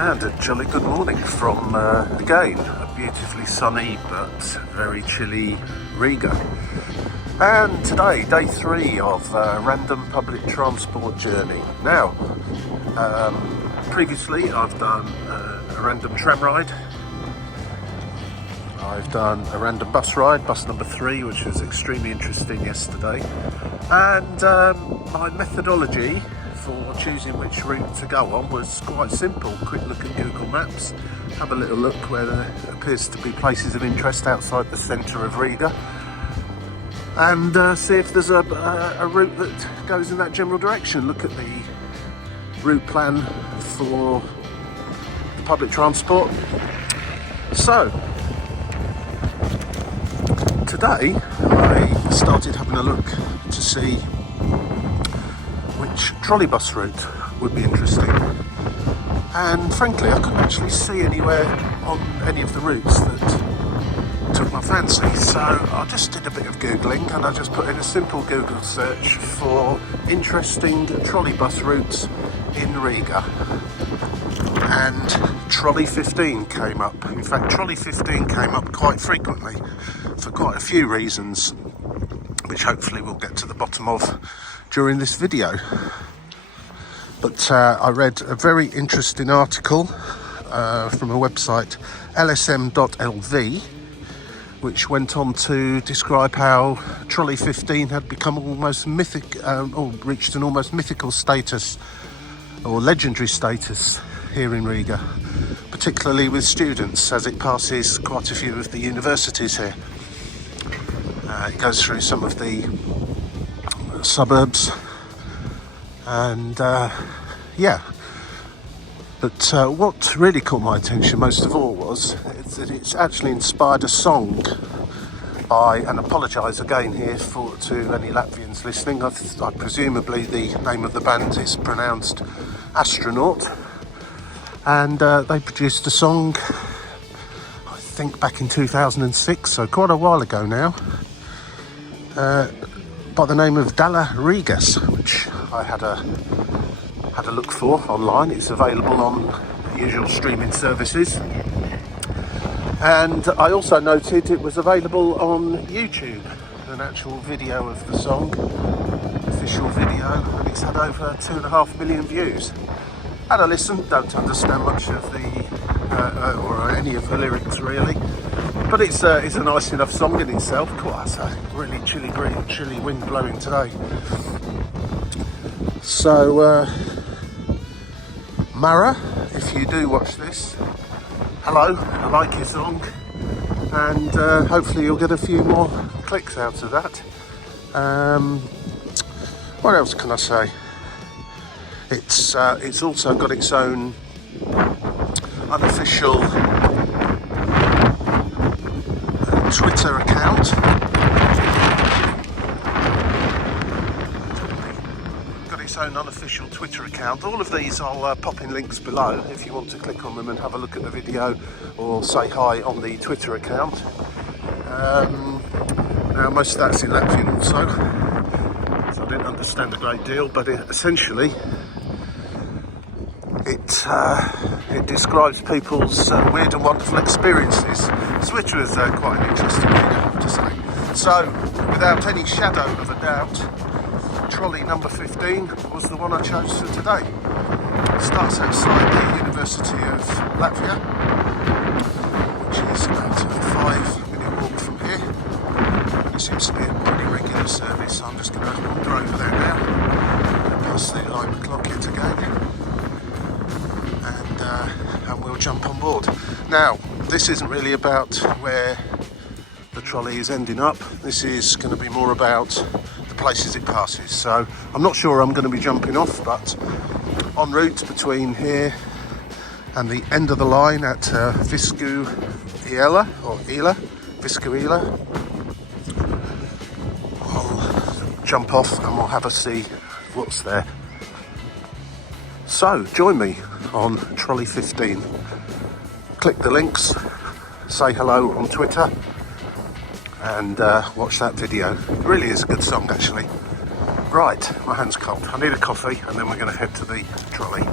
And a jolly good morning from, again, a beautifully sunny but very chilly Riga. And today, day 3 of a random public transport journey. Now, previously I've done a random tram ride. I've done a random bus ride, bus number 3, which was extremely interesting yesterday. And my methodology for choosing which route to go on was quite simple. Quick look at Google Maps, have a little look where there appears to be places of interest outside the centre of Riga, and see if there's a route that goes in that general direction. Look at the route plan for the public transport. So today I started having a look to see which trolleybus route would be interesting, and frankly I couldn't actually see anywhere on any of the routes that took my fancy, so I just did a bit of googling and I just put in a simple Google search for interesting trolleybus routes in Riga, and Trolley 15 came up. In fact, Trolley 15 came up quite frequently for quite a few reasons, which hopefully we'll get to the bottom of during this video. But I read a very interesting article from a website, lsm.lv, which went on to describe how Trolley 15 had become almost mythic, or reached an almost mythical status, or legendary status here in Riga, particularly with students, as it passes quite a few of the universities here. It goes through some of the suburbs, and yeah, but what really caught my attention most of all was that it's actually inspired a song by, and apologise again here to any Latvians listening, I presumably the name of the band is pronounced Astro'n'out, and they produced a song I think back in 2006, so quite a while ago now, by the name of Rigas, which I had a look for online. It's available on the usual streaming services, and I also noted it was available on YouTube, an actual video of the song, official video, and it's had over 2.5 million views. Had a listen, don't understand much of the or any of the lyrics really, but it's a nice enough song in itself. Quite a really chilly wind blowing today. So Mara, if you do watch this, hello, I like your song, and hopefully you'll get a few more clicks out of that. What else can I say? It's also got its own unofficial Twitter account. Got its own unofficial Twitter account. All of these I'll pop in links below if you want to click on them and have a look at the video or say hi on the Twitter account. Now most of that's in Latvian also, so I didn't understand a great deal, but essentially it describes people's weird and wonderful experiences, which was quite an interesting read, I have to say. So, without any shadow of a doubt, Trolley number 15 was the one I chose for today. It starts outside the University of Latvia, which is about a 5-minute walk from here. It seems to be a pretty regular service, so I'm just going to wander over there now, past the alarm clock yet again, and we'll jump on board. Now, this isn't really about where the trolley is ending up. This is going to be more about the places it passes. So I'm not sure I'm going to be jumping off, but en route between here and the end of the line at Viskuila, I'll jump off and we'll have a see what's there. So join me on Trolley 15. Click the links, say hello on Twitter, and watch that video. It really is a good song actually. Right, my hand's cold. I need a coffee and then we're going to head to the trolley.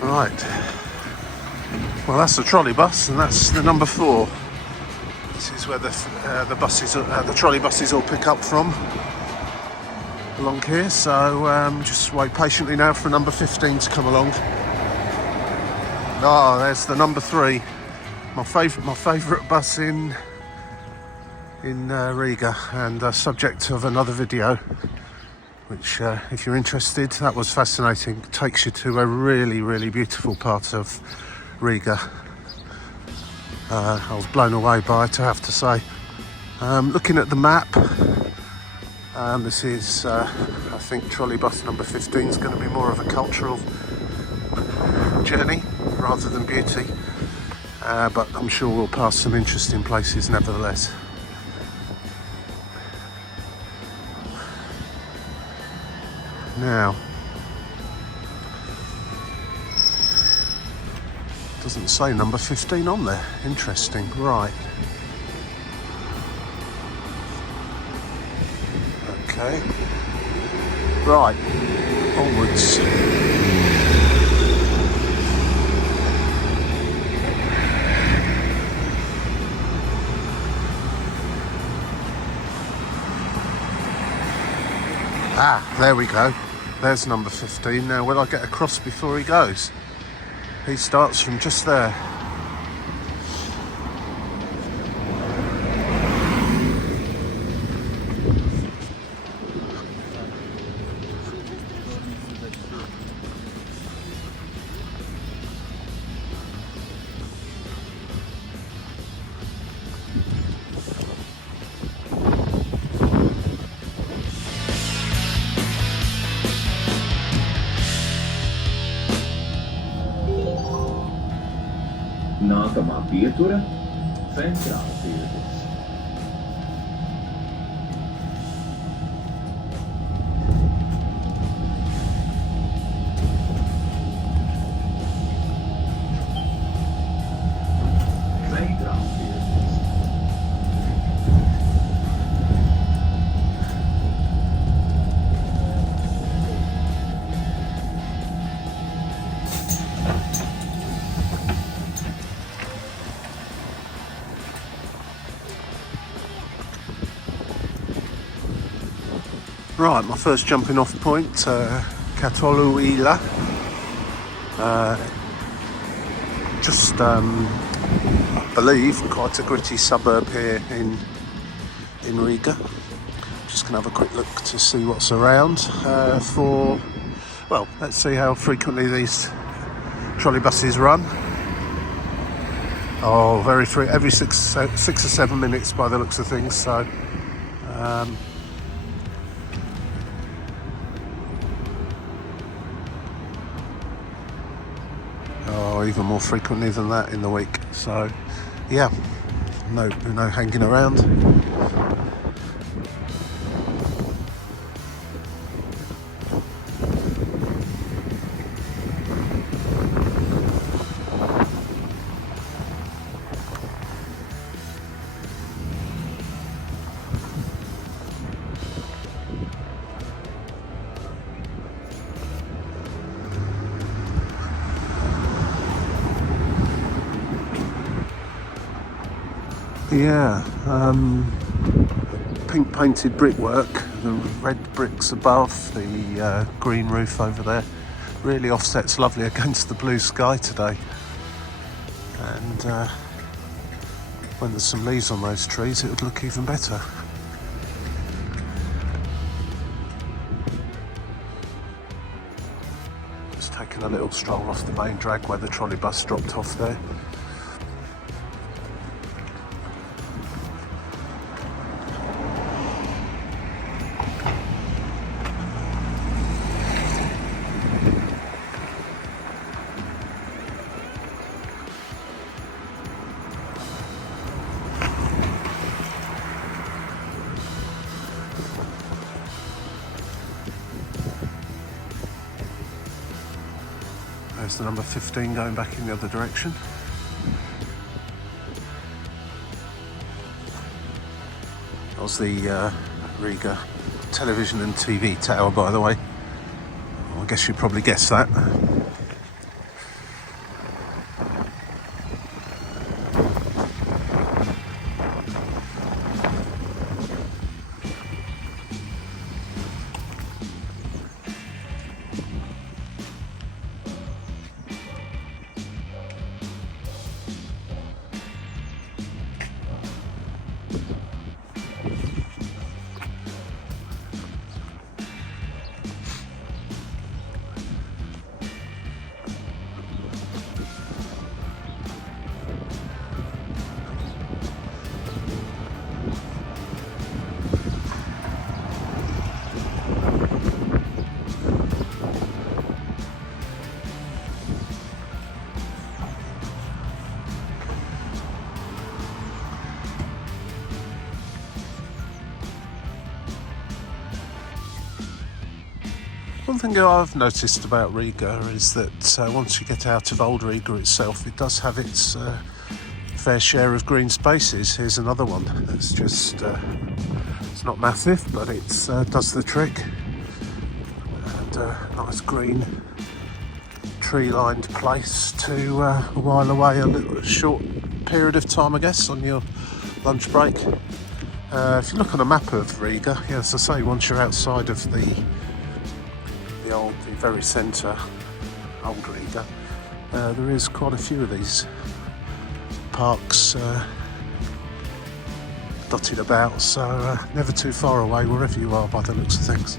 Right. Well, that's the Trolleybus, and that's the number 4. This is where the trolley buses all pick up from along here. So just wait patiently now for number 15 to come along. Ah, there's the number 3. My favourite bus in Riga, and subject of another video, which if you're interested, that was fascinating. It takes you to a really, really beautiful part of Riga. I was blown away by it, I have to say. Looking at the map, this is, I think, trolley bus number 15 is going to be more of a cultural journey rather than beauty, but I'm sure we'll pass some interesting places nevertheless. Now, doesn't say number 15 on there. Interesting. Right. Okay. Right. Onwards. Ah, there we go. There's number 15. Now, will I get across before he goes? He starts from just there. Nākamā pietura - Centrāltirgus. Right, my first jumping off point, Trolley. Just, I believe, quite a gritty suburb here in Riga. Just gonna have a quick look to see what's around. Well, let's see how frequently these trolley buses run. Oh, every six or 7 minutes by the looks of things. So. Even more frequently than that in the week. So yeah, no hanging around. Yeah, pink painted brickwork, the red bricks above, the green roof over there, really offsets lovely against the blue sky today. And when there's some leaves on those trees, it would look even better. Just taking a little stroll off the main drag where the trolley bus dropped off there. There's the number 15 going back in the other direction. That was the Riga television and TV tower, by the way. Well, I guess you probably guessed that. one thing I've noticed about Riga is that once you get out of Old Riga itself, it does have its fair share of green spaces. Here's another one that's just, it's not massive, but it does the trick. And nice green tree-lined place to while away a little short period of time, I guess, on your lunch break. If you look on a map of Riga, yeah, as I say, once you're outside of the very centre, Old Riga, there is quite a few of these parks dotted about, so never too far away wherever you are by the looks of things.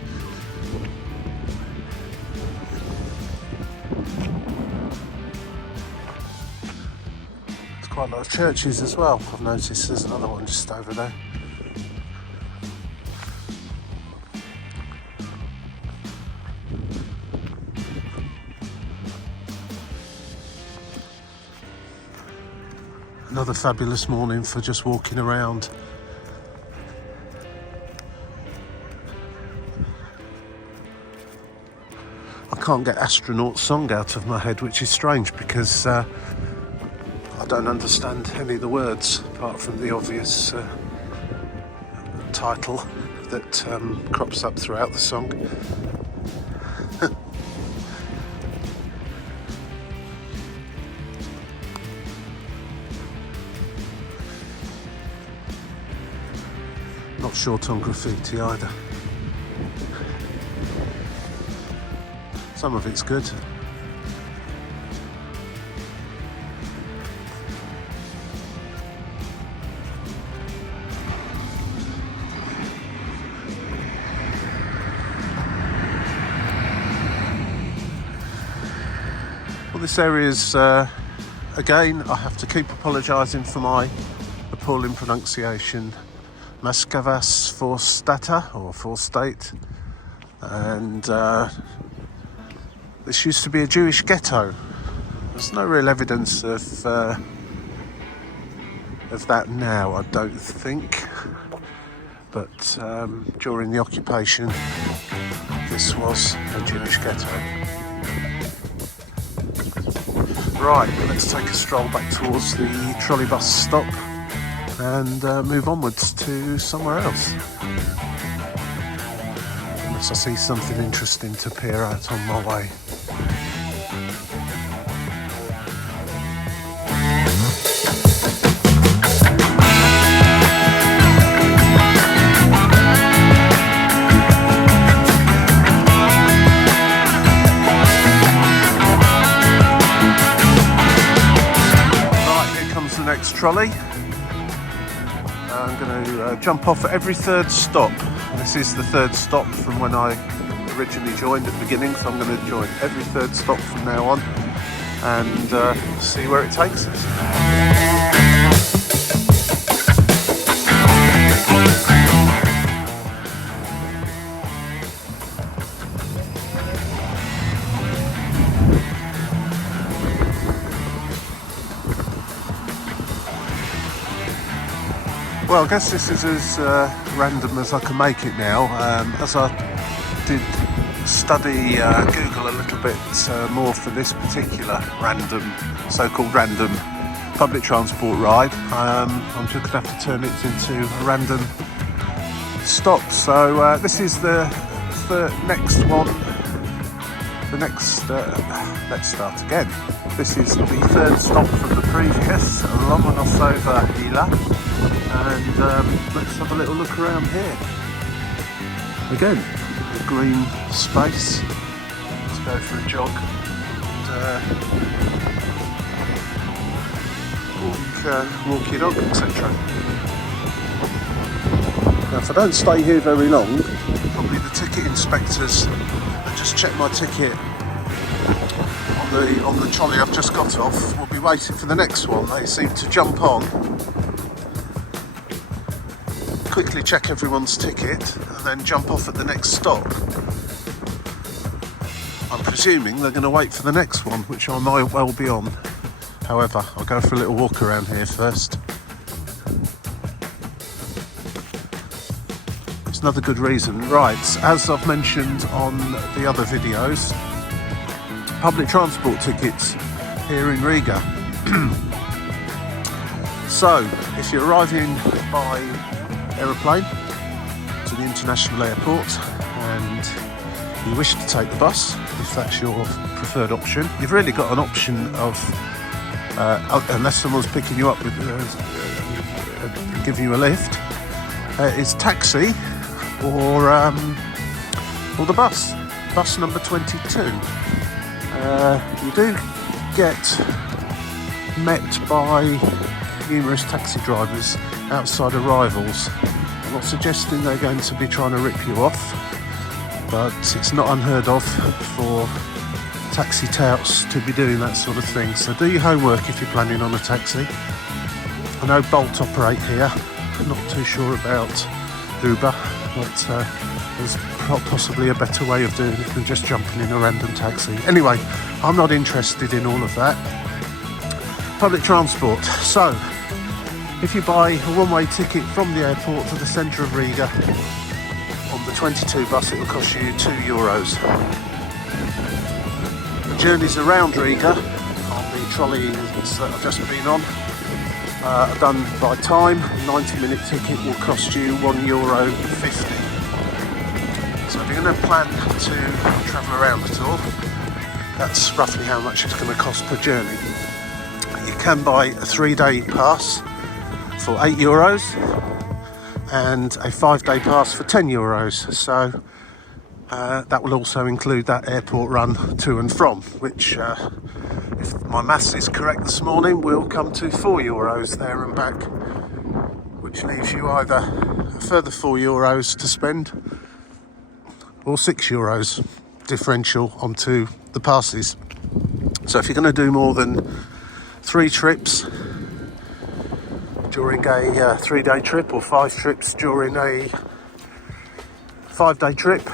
There's quite a lot of churches as well. I've noticed there's another one just over there. Another fabulous morning for just walking around. I can't get Astro'n'out song out of my head, which is strange because I don't understand any of the words apart from the obvious title that crops up throughout the song. Not short on graffiti either. Some of it's good. Well, this area is, again, I have to keep apologising for my appalling pronunciation. Maskavas Forstata, or Forstate, and this used to be a Jewish ghetto. There's no real evidence of that now, I don't think, but during the occupation this was a Jewish ghetto. Right, let's take a stroll back towards the trolleybus stop and move onwards to somewhere else. Unless I see something interesting to peer at on my way. Right, here comes the next trolley. I'm going to jump off at every third stop. This is the third stop from when I originally joined at the beginning, so I'm going to join every third stop from now on and see where it takes us. Well, I guess this is as random as I can make it now. As I did study Google a little bit more for this particular so-called random public transport ride, I'm just going to have to turn it into a random stop. So this is the next one. Let's start again. This is the third stop from the previous, Lomonosova Hila. And let's have a little look around here. Again, a green space. Let's go for a jog and walk your dog, etc. Now, if I don't stay here very long, probably the ticket inspectors that just check my ticket on the trolley I've just got off will be waiting for the next one. They seem to jump on, quickly check everyone's ticket and then jump off at the next stop. I'm presuming they're going to wait for the next one, which I might well be on. However, I'll go for a little walk around here first. It's another good reason. Right, as I've mentioned on the other videos, public transport tickets here in Riga. So, if you're arriving by aeroplane to the international airport and you wish to take the bus, if that's your preferred option, you've really got an option of, unless someone's picking you up with, giving you a lift, it's taxi or the bus number 22. You do get met by numerous taxi drivers outside arrivals. I'm not suggesting they're going to be trying to rip you off, but it's not unheard of for taxi touts to be doing that sort of thing. So do your homework if you're planning on a taxi. I know Bolt operate here. I'm not too sure about Uber, but there's possibly a better way of doing it than just jumping in a random taxi. Anyway, I'm not interested in all of that. Public transport. So, if you buy a one-way ticket from the airport to the centre of Riga on the 22 bus, it will cost you €2. The journeys around Riga on the trolleys that I've just been on are done by time. A 90-minute ticket will cost you €1.50. So if you're going to plan to travel around at all, that's roughly how much it's going to cost per journey. You can buy a 3-day pass for €8 and a 5-day pass for €10. So that will also include that airport run to and from, which, if my maths is correct this morning, will come to €4 there and back, which leaves you either a further €4 to spend or €6 differential onto the passes. So if you're going to do more than 3 trips during a 3-day trip or 5 trips during a 5-day trip,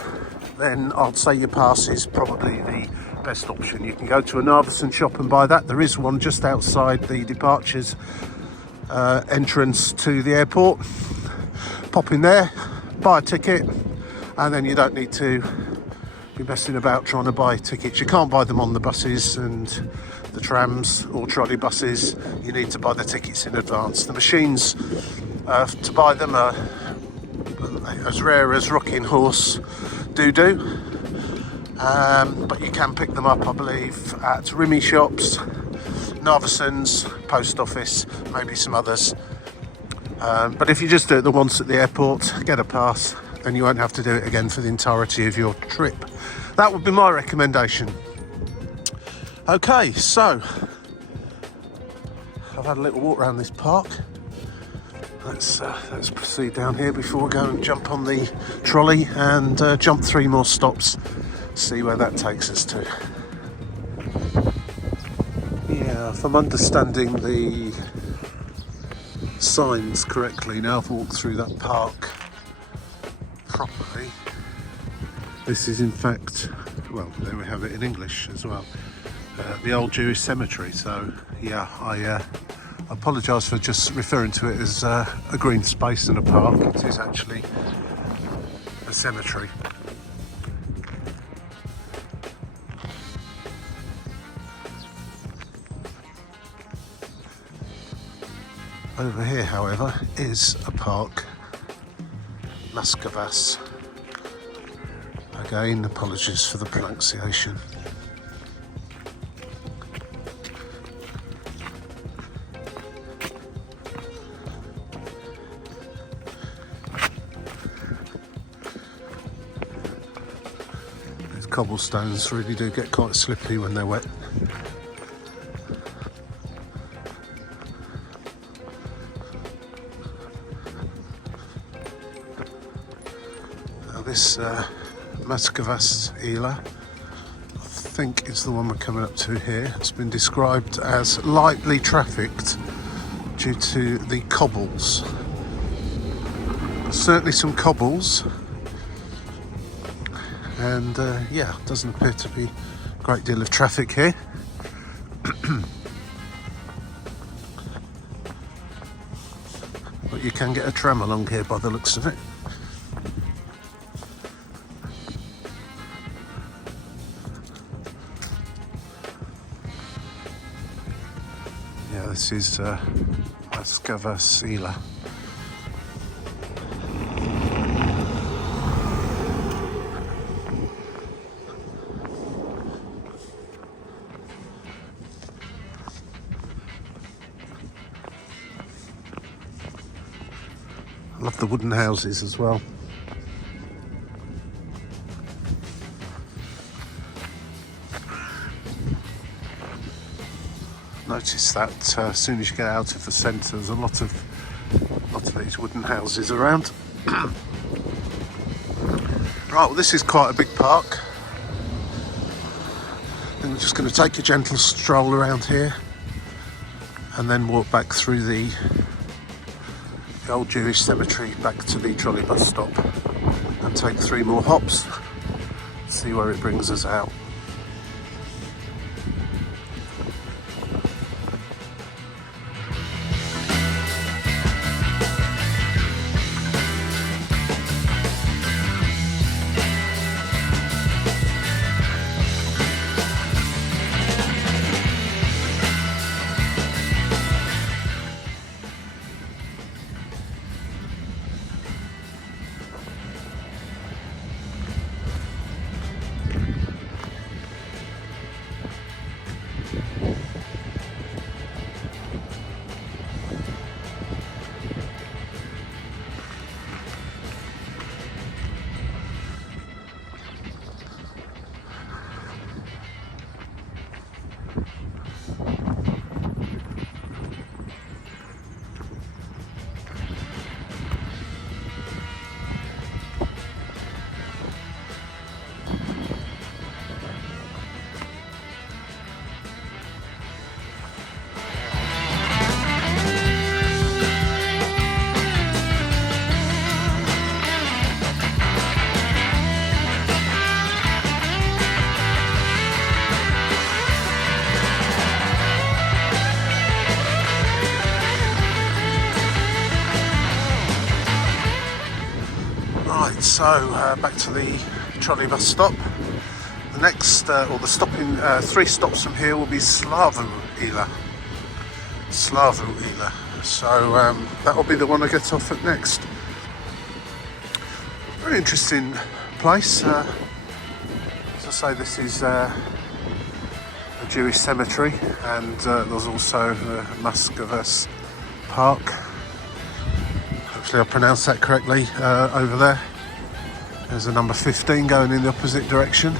then I'd say your pass is probably the best option. You can go to a Narvesen shop and buy that. There is one just outside the departures entrance to the airport. Pop in there, buy a ticket, and then you don't need to be messing about trying to buy tickets. You can't buy them on the buses and the trams or trolley buses. You need to buy the tickets in advance. The machines to buy them are as rare as rocking horse doo-doo, but you can pick them up, I believe, at Rimi shops, Narvesen's, post office, maybe some others. But if you just do it the once at the airport, get a pass, then you won't have to do it again for the entirety of your trip. That would be my recommendation. Okay, so I've had a little walk around this park. Let's proceed down here before we go and jump on the trolley and jump 3 more stops, see where that takes us to. Yeah, if I'm understanding the signs correctly, now I've walked through that park properly, this is in fact, well, there we have it in English as well, the old Jewish cemetery. So yeah, I apologise for just referring to it as a green space and a park. It is actually a cemetery. Over here, however, is a park, Maskavas. Again, apologies for the pronunciation. These cobblestones really do get quite slippy when they're wet. This Maskavas Ila, I think is the one we're coming up to here. It's been described as lightly trafficked due to the cobbles. Certainly some cobbles, and yeah, doesn't appear to be a great deal of traffic here. But you can get a tram along here by the looks of it. Yeah, this is Muscova Sila. I love the wooden houses as well. Notice that as soon as you get out of the centre, there's a lot of these wooden houses around. Right, well, this is quite a big park. I think we're just going to take a gentle stroll around here and then walk back through the old Jewish cemetery back to the Trolleybus stop and take 3 more hops, see where it brings us out. So back to the Trolleybus stop. The next, or the stopping, 3 stops from here will be Slavuila. So that will be the one I get off at next. Very interesting place. As I say, this is a Jewish cemetery, and there's also the Muscova Park. Hopefully I pronounced that correctly over there. There's a number 15 going in the opposite direction.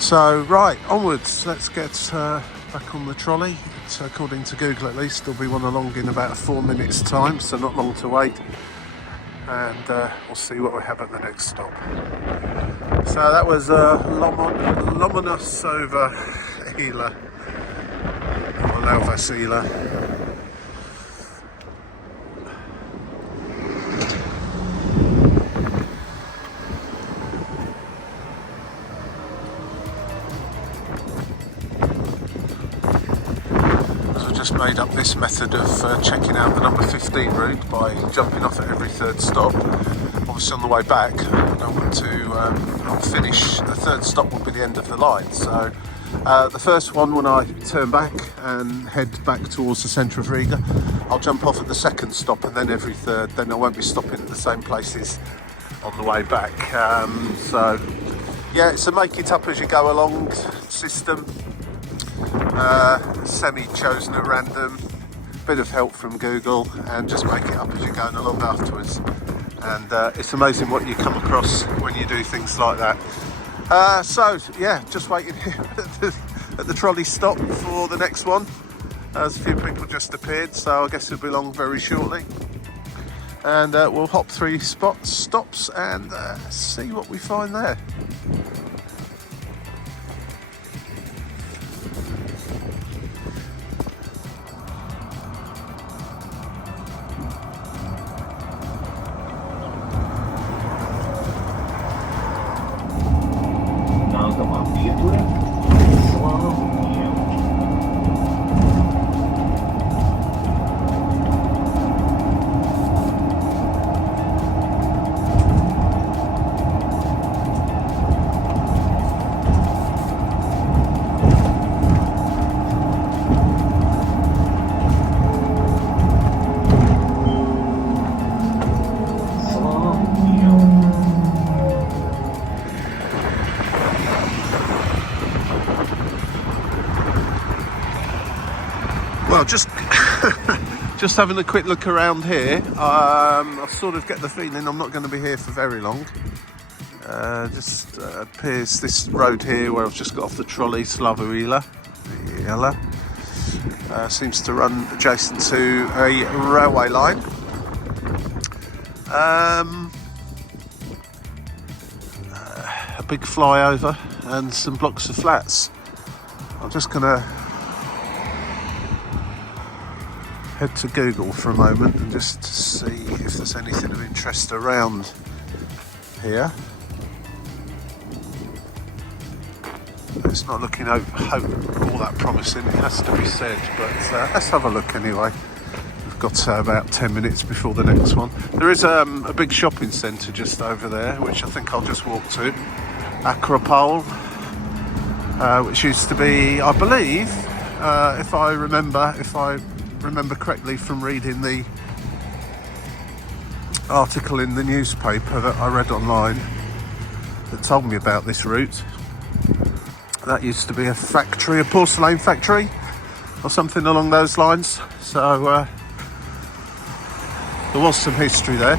So, right, onwards. Let's get back on the trolley. It's, according to Google at least, there'll be one along in about 4 minutes' time, so not long to wait. And we'll see what we have at the next stop. So that was Lomonosova Ila, or Lauvasila. Just made up this method of checking out the number 15 route by jumping off at every 3rd stop. Obviously on the way back I want to finish, the 3rd stop will be the end of the line, so the first one, when I turn back and head back towards the centre of Riga, I'll jump off at the 2nd stop, and then every 3rd, then I won't be stopping at the same places on the way back. So yeah, it's a make it up as you go along system. Semi-chosen at random, bit of help from Google, and just make it up as you're going along afterwards. And it's amazing what you come across when you do things like that. So yeah, just waiting here at the trolley stop for the next one. There's a few people just appeared, so I guess it'll be along very shortly. And we'll hop 3 stops and see what we find there. Well, just just having a quick look around here. I sort of get the feeling I'm not going to be here for very long. Just appears this road here where I've just got off the trolley, Slavovila, seems to run adjacent to a railway line. A big flyover and some blocks of flats. I'm just going to head to Google for a moment and just see if there's anything of interest around here. It's not looking all that promising, it has to be said, but let's have a look anyway. We've got about 10 minutes before the next one. There is a big shopping centre just over there, which I think I'll just walk to. Acropole, which used to be, I believe, if I remember correctly from reading the article in the newspaper that I read online that told me about this route. That used to be a factory, a porcelain factory or something along those lines. So there was some history there.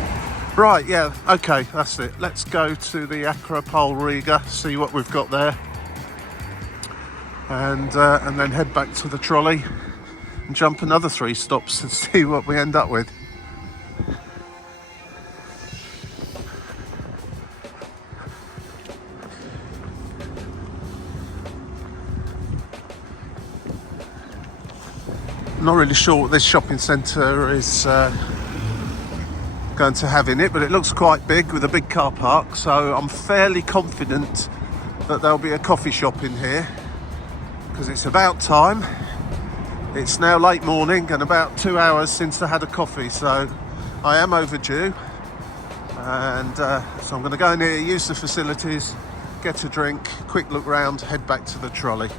Right, yeah, okay, that's it. Let's go to the Acropole Riga, see what we've got there. And then head back to the trolley and jump another 3 stops and see what we end up with. Not really sure what this shopping centre is going to have in it, but it looks quite big with a big car park, so I'm fairly confident that there'll be a coffee shop in here because it's about time. It's now late morning and about 2 hours since I had a coffee, so I am overdue. And so I'm going to go in here, use the facilities, get a drink, quick look round, head back to the trolley.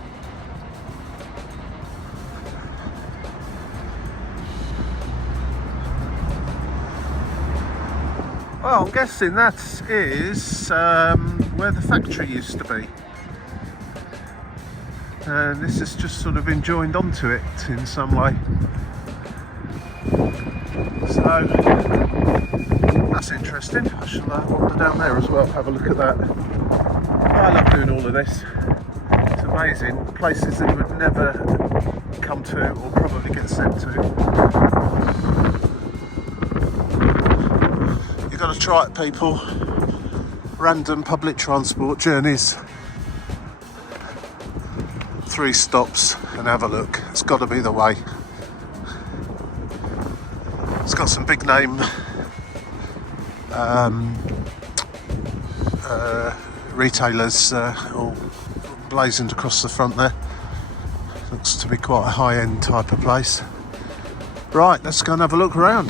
Well, I'm guessing that is where the factory used to be. And this has just sort of been joined onto it in some way. So, that's interesting. I shall wander down there as well, have a look at that. I love doing all of this. It's amazing. Places that you would never come to or probably get sent to. You've got to try it, people. Random public transport journeys. 3 stops and have a look. It's got to be the way. It's got some big name retailers all blazoned across the front there. Looks to be quite a high-end type of place. Right, let's go and have a look around.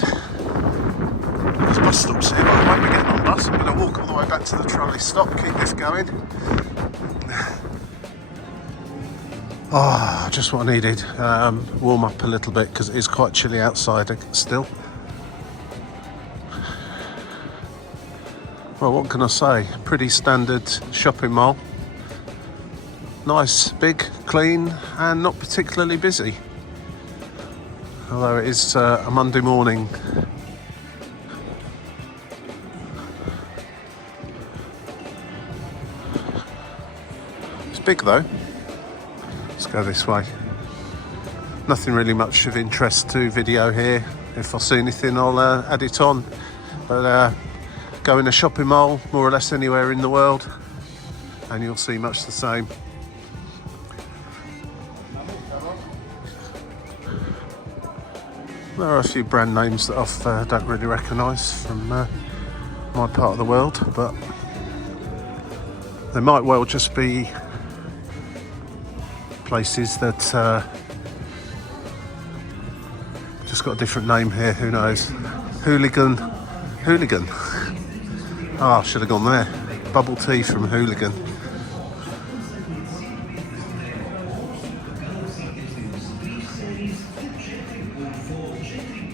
There's bus stops here, but I won't be getting on the bus. I'm going to walk all the way back to the trolley stop, keep this going. Oh, just what I needed. Warm up a little bit because it is quite chilly outside still. Well, what can I say? Pretty standard shopping mall. Nice, big, clean, and not particularly busy. Although it is a Monday morning. It's big though. Let's go this way. Nothing really much of interest to video here. If I see anything, I'll add it on. But go in a shopping mall, more or less anywhere in the world, and you'll see much the same. There are a few brand names that I don't really recognise from my part of the world, but they might well just be places that just got a different name here, who knows. Hooligan. Ah, I should have gone there. Bubble tea from Hooligan.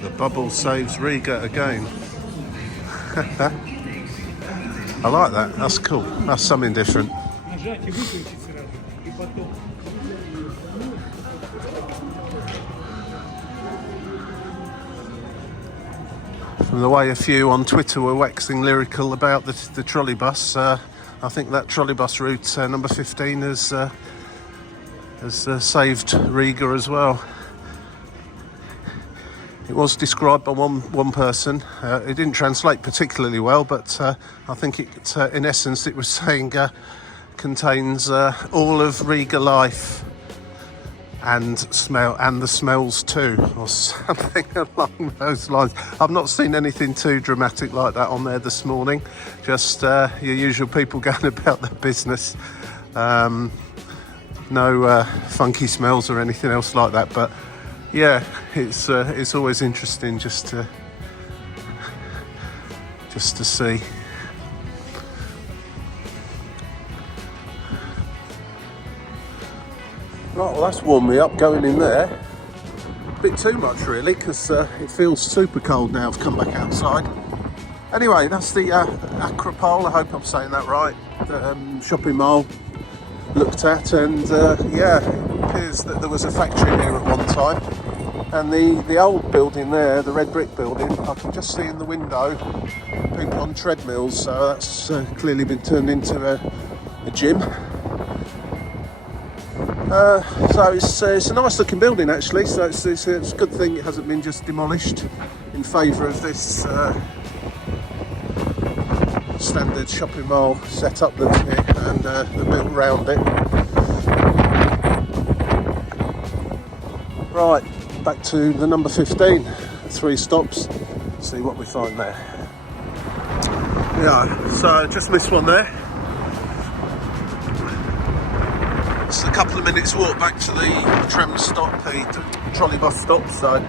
The bubble saves Riga again. I like that, that's cool. That's something different. From the way a few on Twitter were waxing lyrical about the trolleybus, I think that trolleybus route, number 15, has saved Riga as well. It was described by one person. It didn't translate particularly well, but I think it, in essence, it was saying contains all of Riga life and the smells too, or something along those lines. I've not seen anything too dramatic like that on there this morning. Just your usual people going about their business. No funky smells or anything else like that, but yeah, it's always interesting just to see. Right, well that's warmed me up going in there. A bit too much really, because it feels super cold now. I've come back outside. Anyway, that's the Acropole, I hope I'm saying that right, shopping mall looked at, and yeah, it appears that there was a factory here at one time, and the old building there, the red brick building, I can just see in the window people on treadmills, so that's clearly been turned into a gym. So it's a nice looking building actually, so it's a good thing it hasn't been just demolished in favour of this standard shopping mall setup that's here, and they're built around it. Right, back to the number 15, 3 stops, see what we find there. Yeah, so just missed one there. It's a couple of minutes walk back to the tram stop, the trolleybus stop, so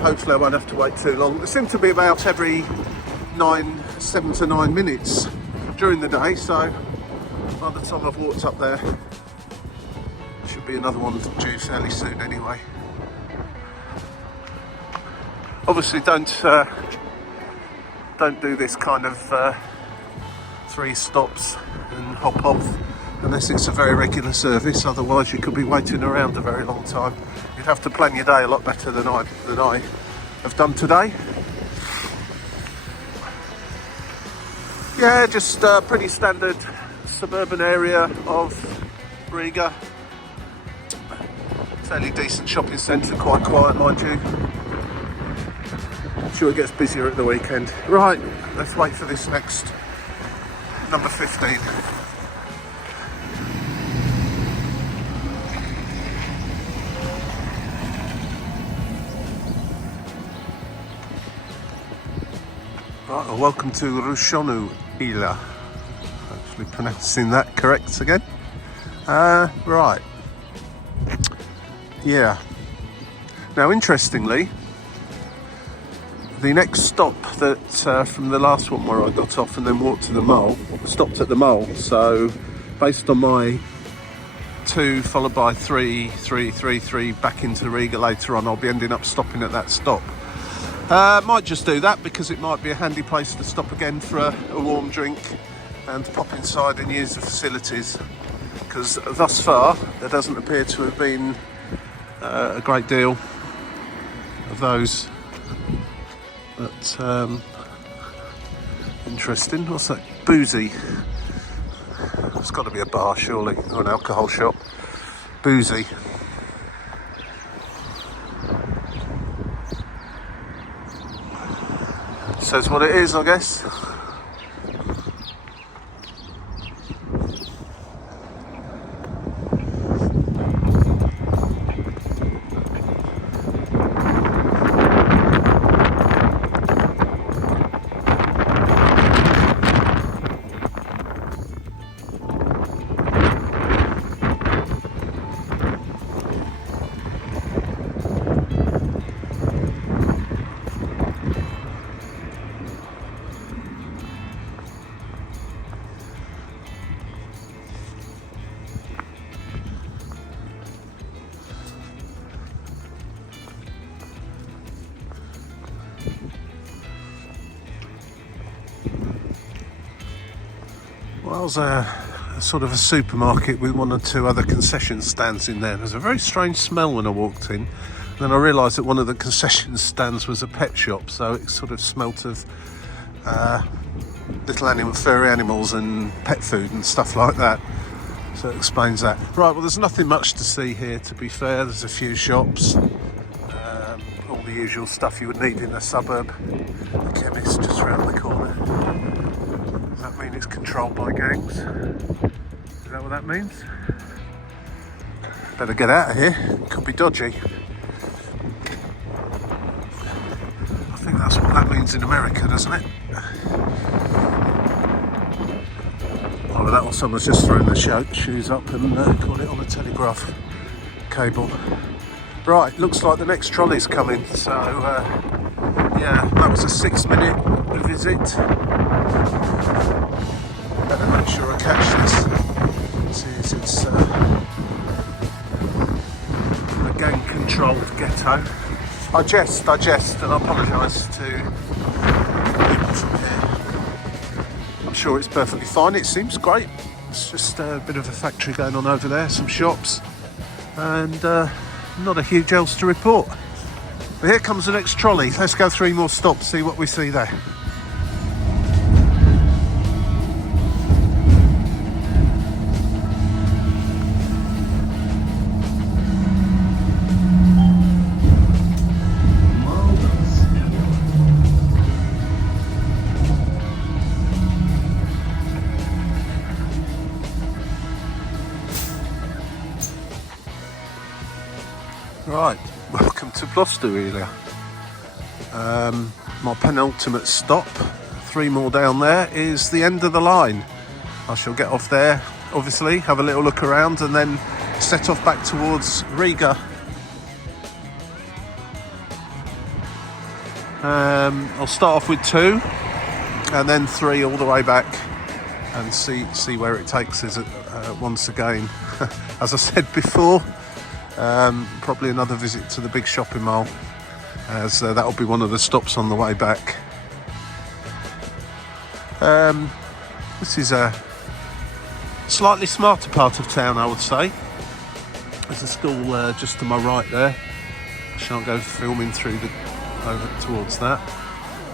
hopefully I won't have to wait too long. There seem to be about every 7 to 9 minutes during the day, so by the time I've walked up there, there should be another one due fairly soon anyway. Obviously don't do this kind of 3 stops and hop off unless it's a very regular service, otherwise you could be waiting around a very long time. You'd have to plan your day a lot better than I have done today. Yeah, just a pretty standard suburban area of Riga. Fairly decent shopping centre, quite quiet mind you. I'm sure it gets busier at the weekend. Right, let's wait for this next number 15. Right, well, welcome to Rushonu Ila. Hopefully pronouncing that correct again. Right. Yeah. Now, interestingly, the next stop that from the last one where I got off and then walked to the mall, stopped at the mall. So, based on my 2 followed by 3 back into Riga later on, I'll be ending up stopping at that stop. Might just do that because it might be a handy place to stop again for a warm drink and pop inside and use the facilities, because thus far there doesn't appear to have been a great deal of those. But interesting. What's that? Boozy. It's got to be a bar surely, or an alcohol shop. Boozy. Says what it is, I guess. Well, there's a sort of a supermarket with 1 or 2 other concession stands in there. There's a very strange smell when I walked in. Then I realised that one of the concession stands was a pet shop, so it sort of smelt of little furry animals and pet food and stuff like that. So it explains that. Right, well, there's nothing much to see here, to be fair. There's a few shops, all the usual stuff you would need in a suburb. The chemist just round the corner. Does that mean it's controlled by gangs? Is that what that means? Better get out of here. It could be dodgy. I think that's what that means in America, doesn't it? Oh, that or someone's just thrown their shoes up and caught it on a telegraph cable. Right, looks like the next trolley's coming, so yeah, that was a 6-minute visit. Better make sure I catch this. See, it's a gang-controlled ghetto. I jest, and I apologise to people from here. I'm sure it's perfectly fine. It seems great. It's just a bit of a factory going on over there, some shops, and not a huge else to report. But here comes the next trolley. Let's go 3 more stops, see what we see there. Right, welcome to Gloucester, really. My penultimate stop, 3 more down there, is the end of the line. I shall get off there, obviously, have a little look around and then set off back towards Riga. I'll start off with 2 and then 3 all the way back and see where it takes us once again. As I said before, probably another visit to the big shopping mall, as that'll be one of the stops on the way back. This is a slightly smarter part of town, I would say. There's a school just to my right there. I shan't go filming through over towards that.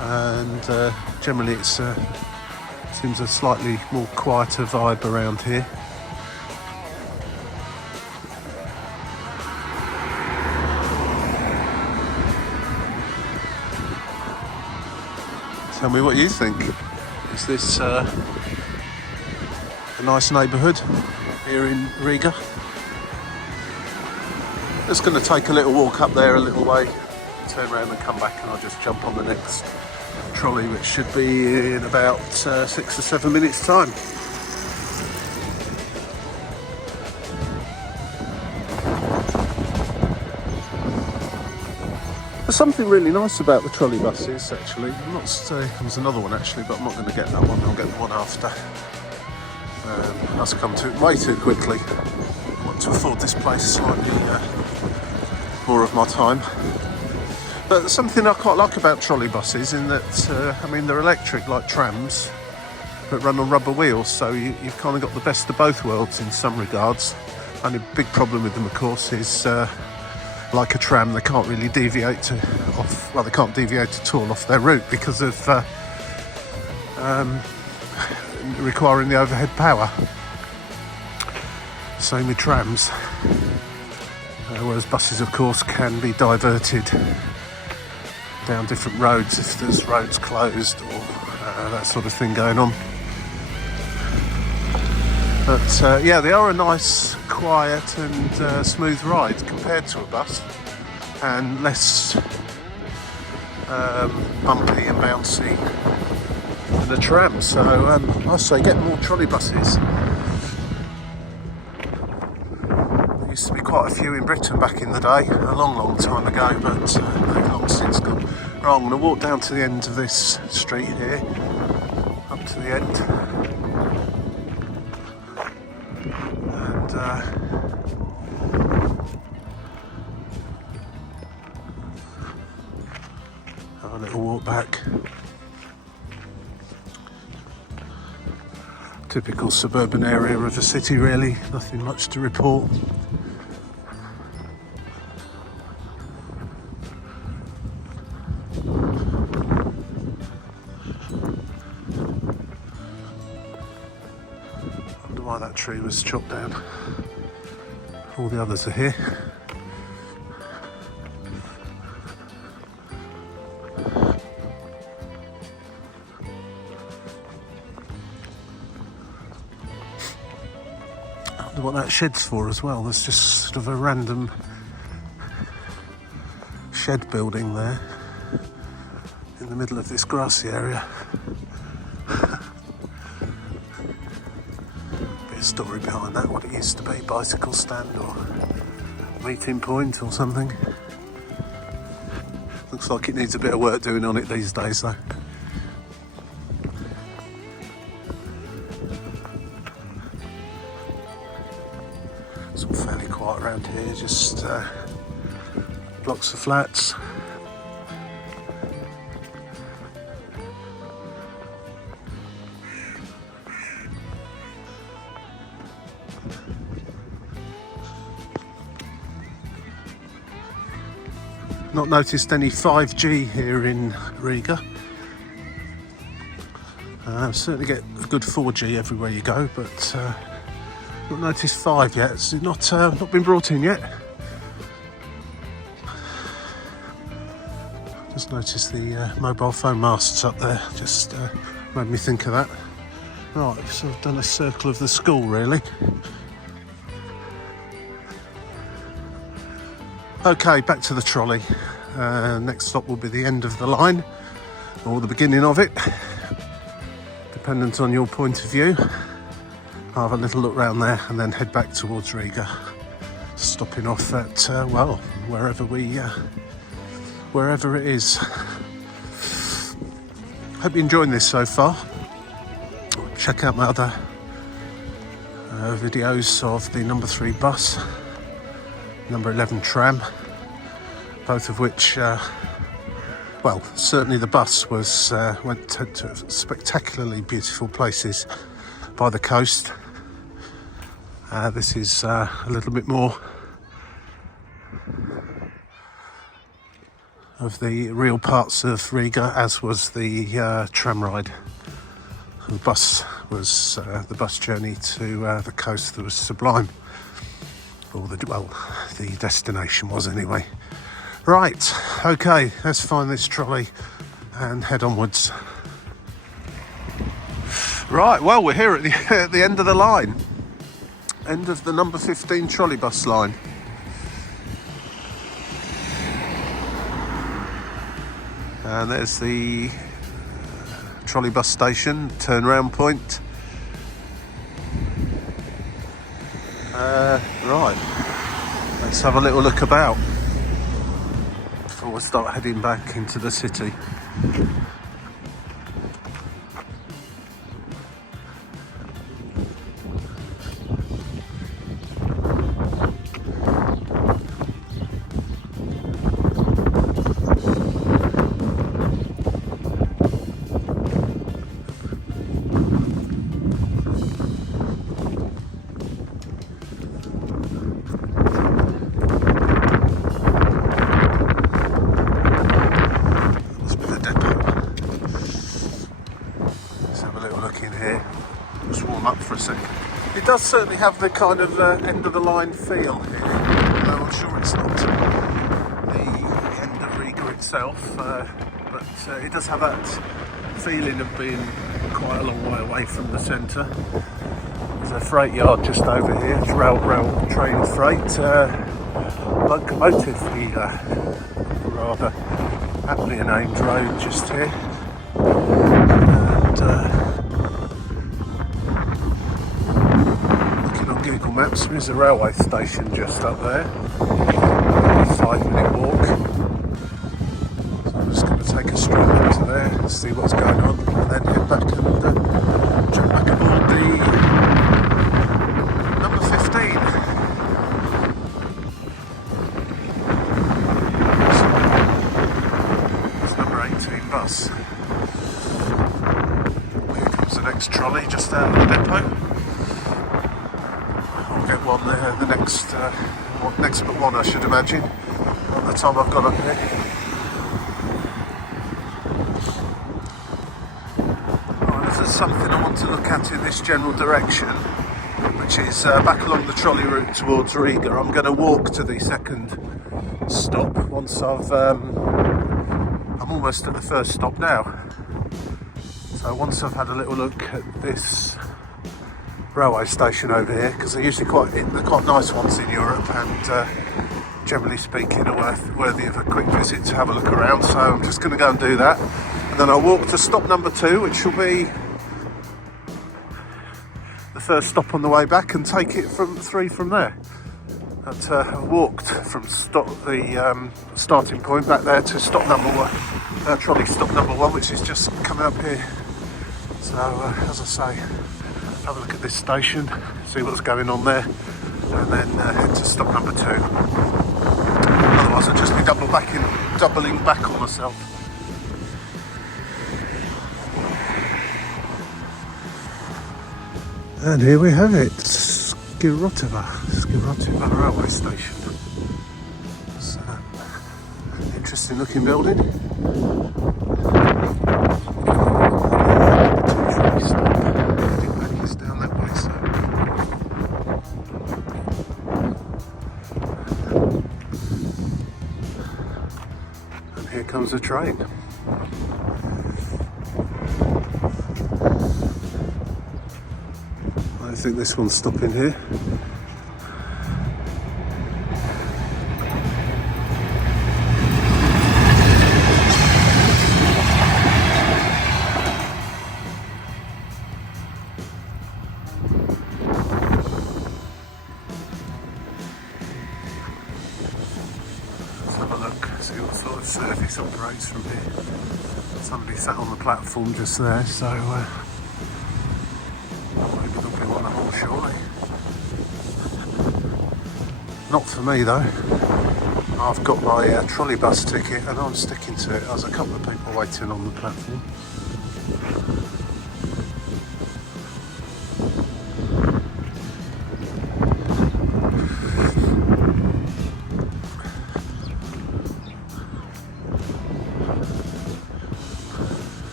And generally it seems a slightly more quieter vibe around here. Tell me what you think. Is this a nice neighbourhood here in Riga? Just going to take a little walk up there a little way, turn around and come back, and I'll just jump on the next trolley, which should be in about 6 or 7 minutes time. There's something really nice about the trolley buses, actually. I'm not saying there's another one actually, but I'm not going to get that one. I'll get the one after. That's come to way too quickly. I want to afford this place slightly more of my time. But there's something I quite like about trolley buses in that, I mean, they're electric like trams, but run on rubber wheels, so you've kind of got the best of both worlds in some regards. Only big problem with them, of course, is like a tram, they can't really deviate they can't deviate at all off their route because of requiring the overhead power. Same with trams. Whereas buses, of course, can be diverted down different roads if there's roads closed or that sort of thing going on. But yeah, they are a nice, quiet and smooth ride compared to a bus, and less bumpy and bouncy than a tram. So I say get more trolley buses. There used to be quite a few in Britain back in the day, a long time ago, but they've long since gone. Right, I'm going to walk down to the end of this street here, up to the end. Have a little walk back. Typical suburban area of a city, really. Nothing much to report. tree was chopped down. All the others are here. I wonder what that shed's for as well. There's just sort of a random shed building there in the middle of this grassy area. Bit of story behind that, what it used to be, bicycle stand or meeting point or something. Looks like it needs a bit of work doing on it these days though. It's all fairly quiet around here, just blocks of flats. Not noticed any 5G here in Riga. Certainly get a good 4G everywhere you go, but not noticed 5 yet. It's not been brought in yet. Just noticed the mobile phone masts up there. Just made me think of that. Right, so I've done a circle of the school really. Okay, back to the trolley. Next stop will be the end of the line, or the beginning of it, dependent on your point of view. I'll have a little look round there and then head back towards Riga, stopping off at, well, wherever it is. Hope you're enjoying this so far. Check out my other videos of the number 3 bus, number 11 tram, both of which, well, certainly the bus went to spectacularly beautiful places by the coast. This is a little bit more of the real parts of Riga, as was the tram ride. The bus journey to the coast that was sublime, or the destination was anyway. Right, okay, let's find this trolley and head onwards. Right, well, we're here at the end of the line, end of the number 15 trolleybus line. And there's the trolleybus station, turnaround point. Right, let's have a little look about before we start heading back into the city. It does certainly have the kind of end of the line feel here, although I'm sure it's not the end of Riga itself, but it does have that feeling of being quite a long way away from the centre. There's a freight yard just over here, it's rail train freight, locomotive here, rather aptly named road just here. And maps, there is a railway station just up there, 5-minute walk, so I'm just going to take a stroll into there, see what's going on, and then head back and jump back aboard the number 15. It's number 18 bus. Here comes the next trolley just out of the depot. Get one there, the next but one I should imagine, by the time I've got up here. Right, if there's something I want to look at in this general direction, the which is back along the trolley route towards Riga. I'm going to walk to the second stop once I'm almost at the first stop now. So once I've had a little look at this railway station over here, because they're usually quite nice ones in Europe, and generally speaking are worthy of a quick visit to have a look around. So I'm just going to go and do that, and then I'll walk to stop number 2, which will be the first stop on the way back, and take it from 3 from there. But I walked from the starting point back there to stop number 1, trolley stop number 1, which is just coming up here. So as I say, have a look at this station, see what's going on there, and then head to stop number 2. Otherwise I'll just be doubling back on myself. And here we have it, Skirotova railway station. It's an interesting looking building. Down that way, so. And here comes a train. I think this one's stopping here. Let's have a look, see what sort of service operates from here. Somebody sat on the platform just there, so maybe there'll be one at all shortly. Not for me though. I've got my Trolleybus ticket and I'm sticking to it. There's a couple of people waiting on the platform.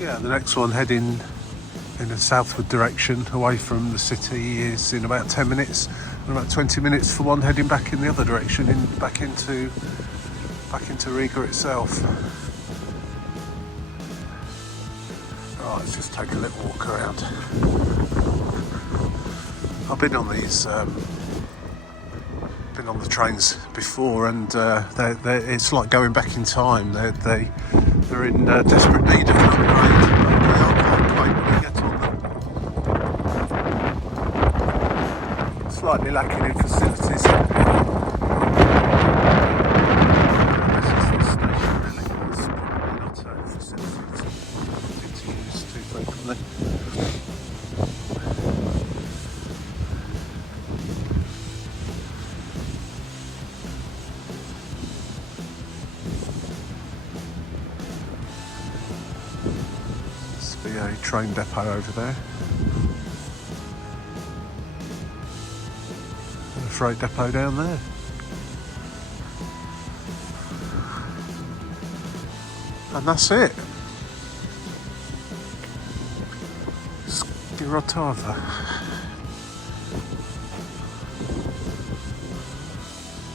Yeah, the next one heading in a southward direction away from the city is in about 10 minutes, and about 20 minutes for one heading back in the other direction, back into Riga itself. Right, let's just take a little walk around. I've been on these, been on the trains before, and it's like going back in time. They're in desperate need of an upgrade. They are quite quaint when you get on them. Slightly lacking in facilities. This is the station really. It's probably not a facility to use too frequently. A train depot over there, and a freight depot down there. And that's it. Skirotova.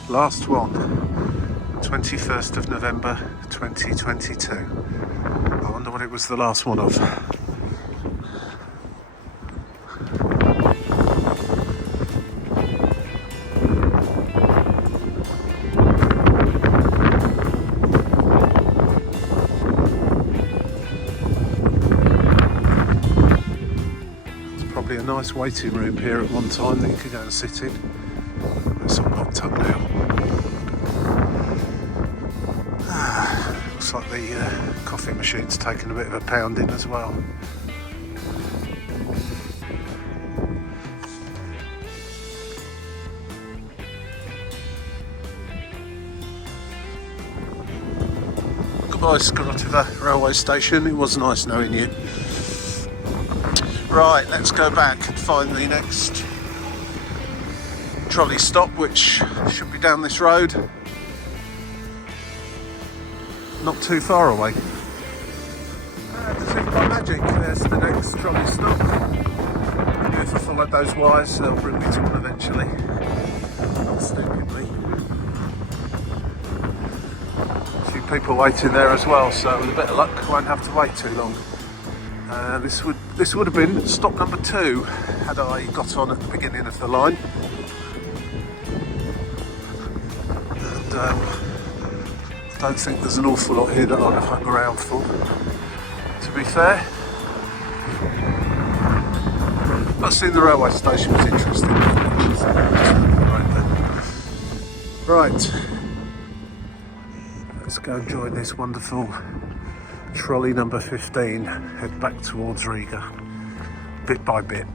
Last one, 21st of November 2022. I wonder what it was the last one of. There's probably a nice waiting room here at one time that you could go and sit in. It's all locked up now. Looks like the coffee machine's taken a bit of a pounding as well. Goodbye Skirotova railway station, it was nice knowing you. Right, let's go back and find the next trolley stop, which should be down this road. Not too far away. Does it last trolley stop. If I follow those wires, they'll bring me to one eventually. Not stupidly. A few people waiting there as well, so with a bit of luck, I won't have to wait too long. This would have been stop number 2 had I got on at the beginning of the line. And I don't think there's an awful lot here that I'd have hung around for, to be fair. But seeing the railway station was interesting. Right, let's go and join this wonderful trolley number 15, head back towards Riga, bit by bit.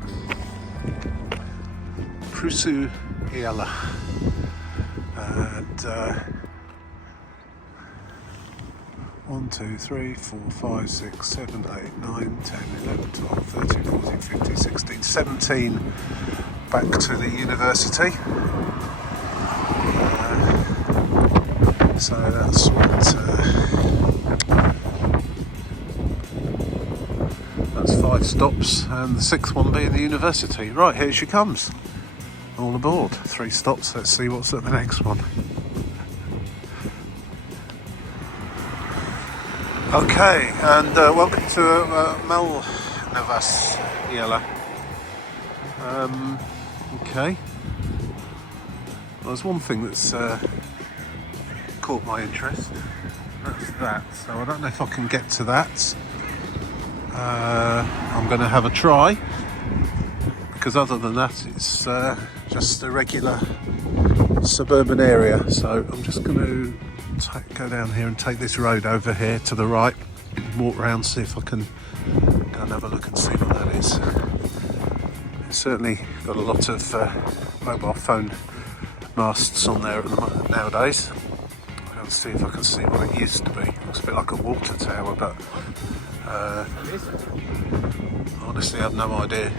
Prusu Iala. And 1, 2, 3, 4, 5, 6, 7, 8, 9, 10, 11, 12, 13, 14, 15, 16, 17 back to the university. So that's what that's 5 stops, and the 6th one being the university. Right, here she comes. All aboard. 3 stops. Let's see what's at the next one. Okay, and welcome to Malnavas Iala. Okay. Well, there's one thing that's caught my interest. That's that. So I don't know if I can get to that. I'm going to have a try, because other than that it's just a regular suburban area. So I'm just going to go down here and take this road over here to the right, walk around, see if I can go and have a look and see what that is. It's certainly got a lot of mobile phone masts on there nowadays. I'll see if I can see what it used to be. Looks a bit like a water tower, but honestly I have no idea.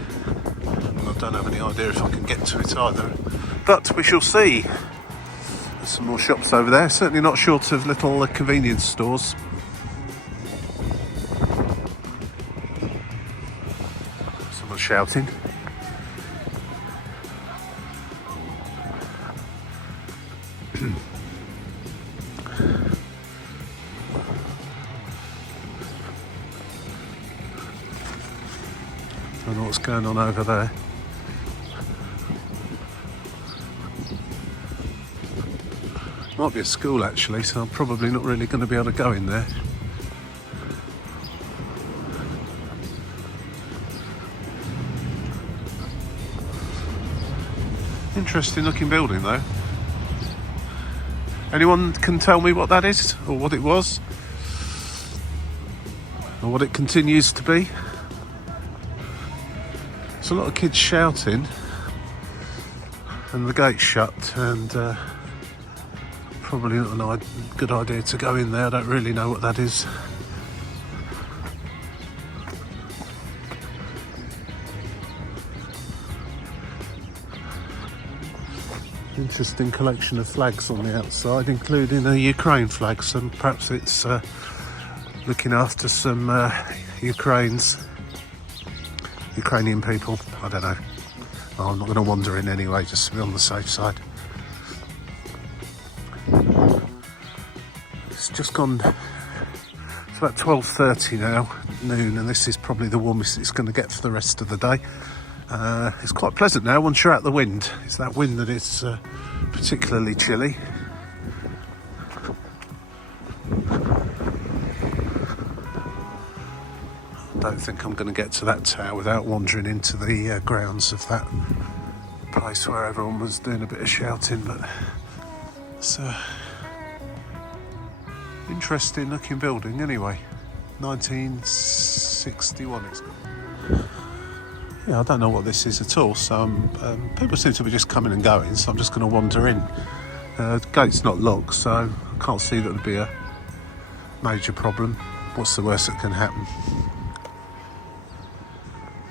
I don't have any idea if I can get to it either, but we shall see. There's some more shops over there, certainly not short of little convenience stores. Someone's shouting. I don't know what's going on over there. Might be a school actually, so I'm probably not really going to be able to go in there. Interesting looking building though. Anyone can tell me what that is, or what it was, or what it continues to be? There's a lot of kids shouting, and the gate's shut, and probably not a good idea to go in there. I don't really know what that is. Interesting collection of flags on the outside, including a Ukraine flag, so perhaps it's looking after some Ukrainian people. I don't know. I'm not going to wander in anyway, just to be on the safe side. It's just gone, it's about 12:30 now, noon, and this is probably the warmest it's going to get for the rest of the day. It's quite pleasant now once you're out the wind. It's that wind that is particularly chilly. I don't think I'm going to get to that tower without wandering into the grounds of that place where everyone was doing a bit of shouting, but it's an interesting looking building anyway. 1961 it's got. Yeah, I don't know what this is at all, so people seem to be just coming and going, so I'm just going to wander in. The gate's not locked, so I can't see that would be a major problem. What's the worst that can happen?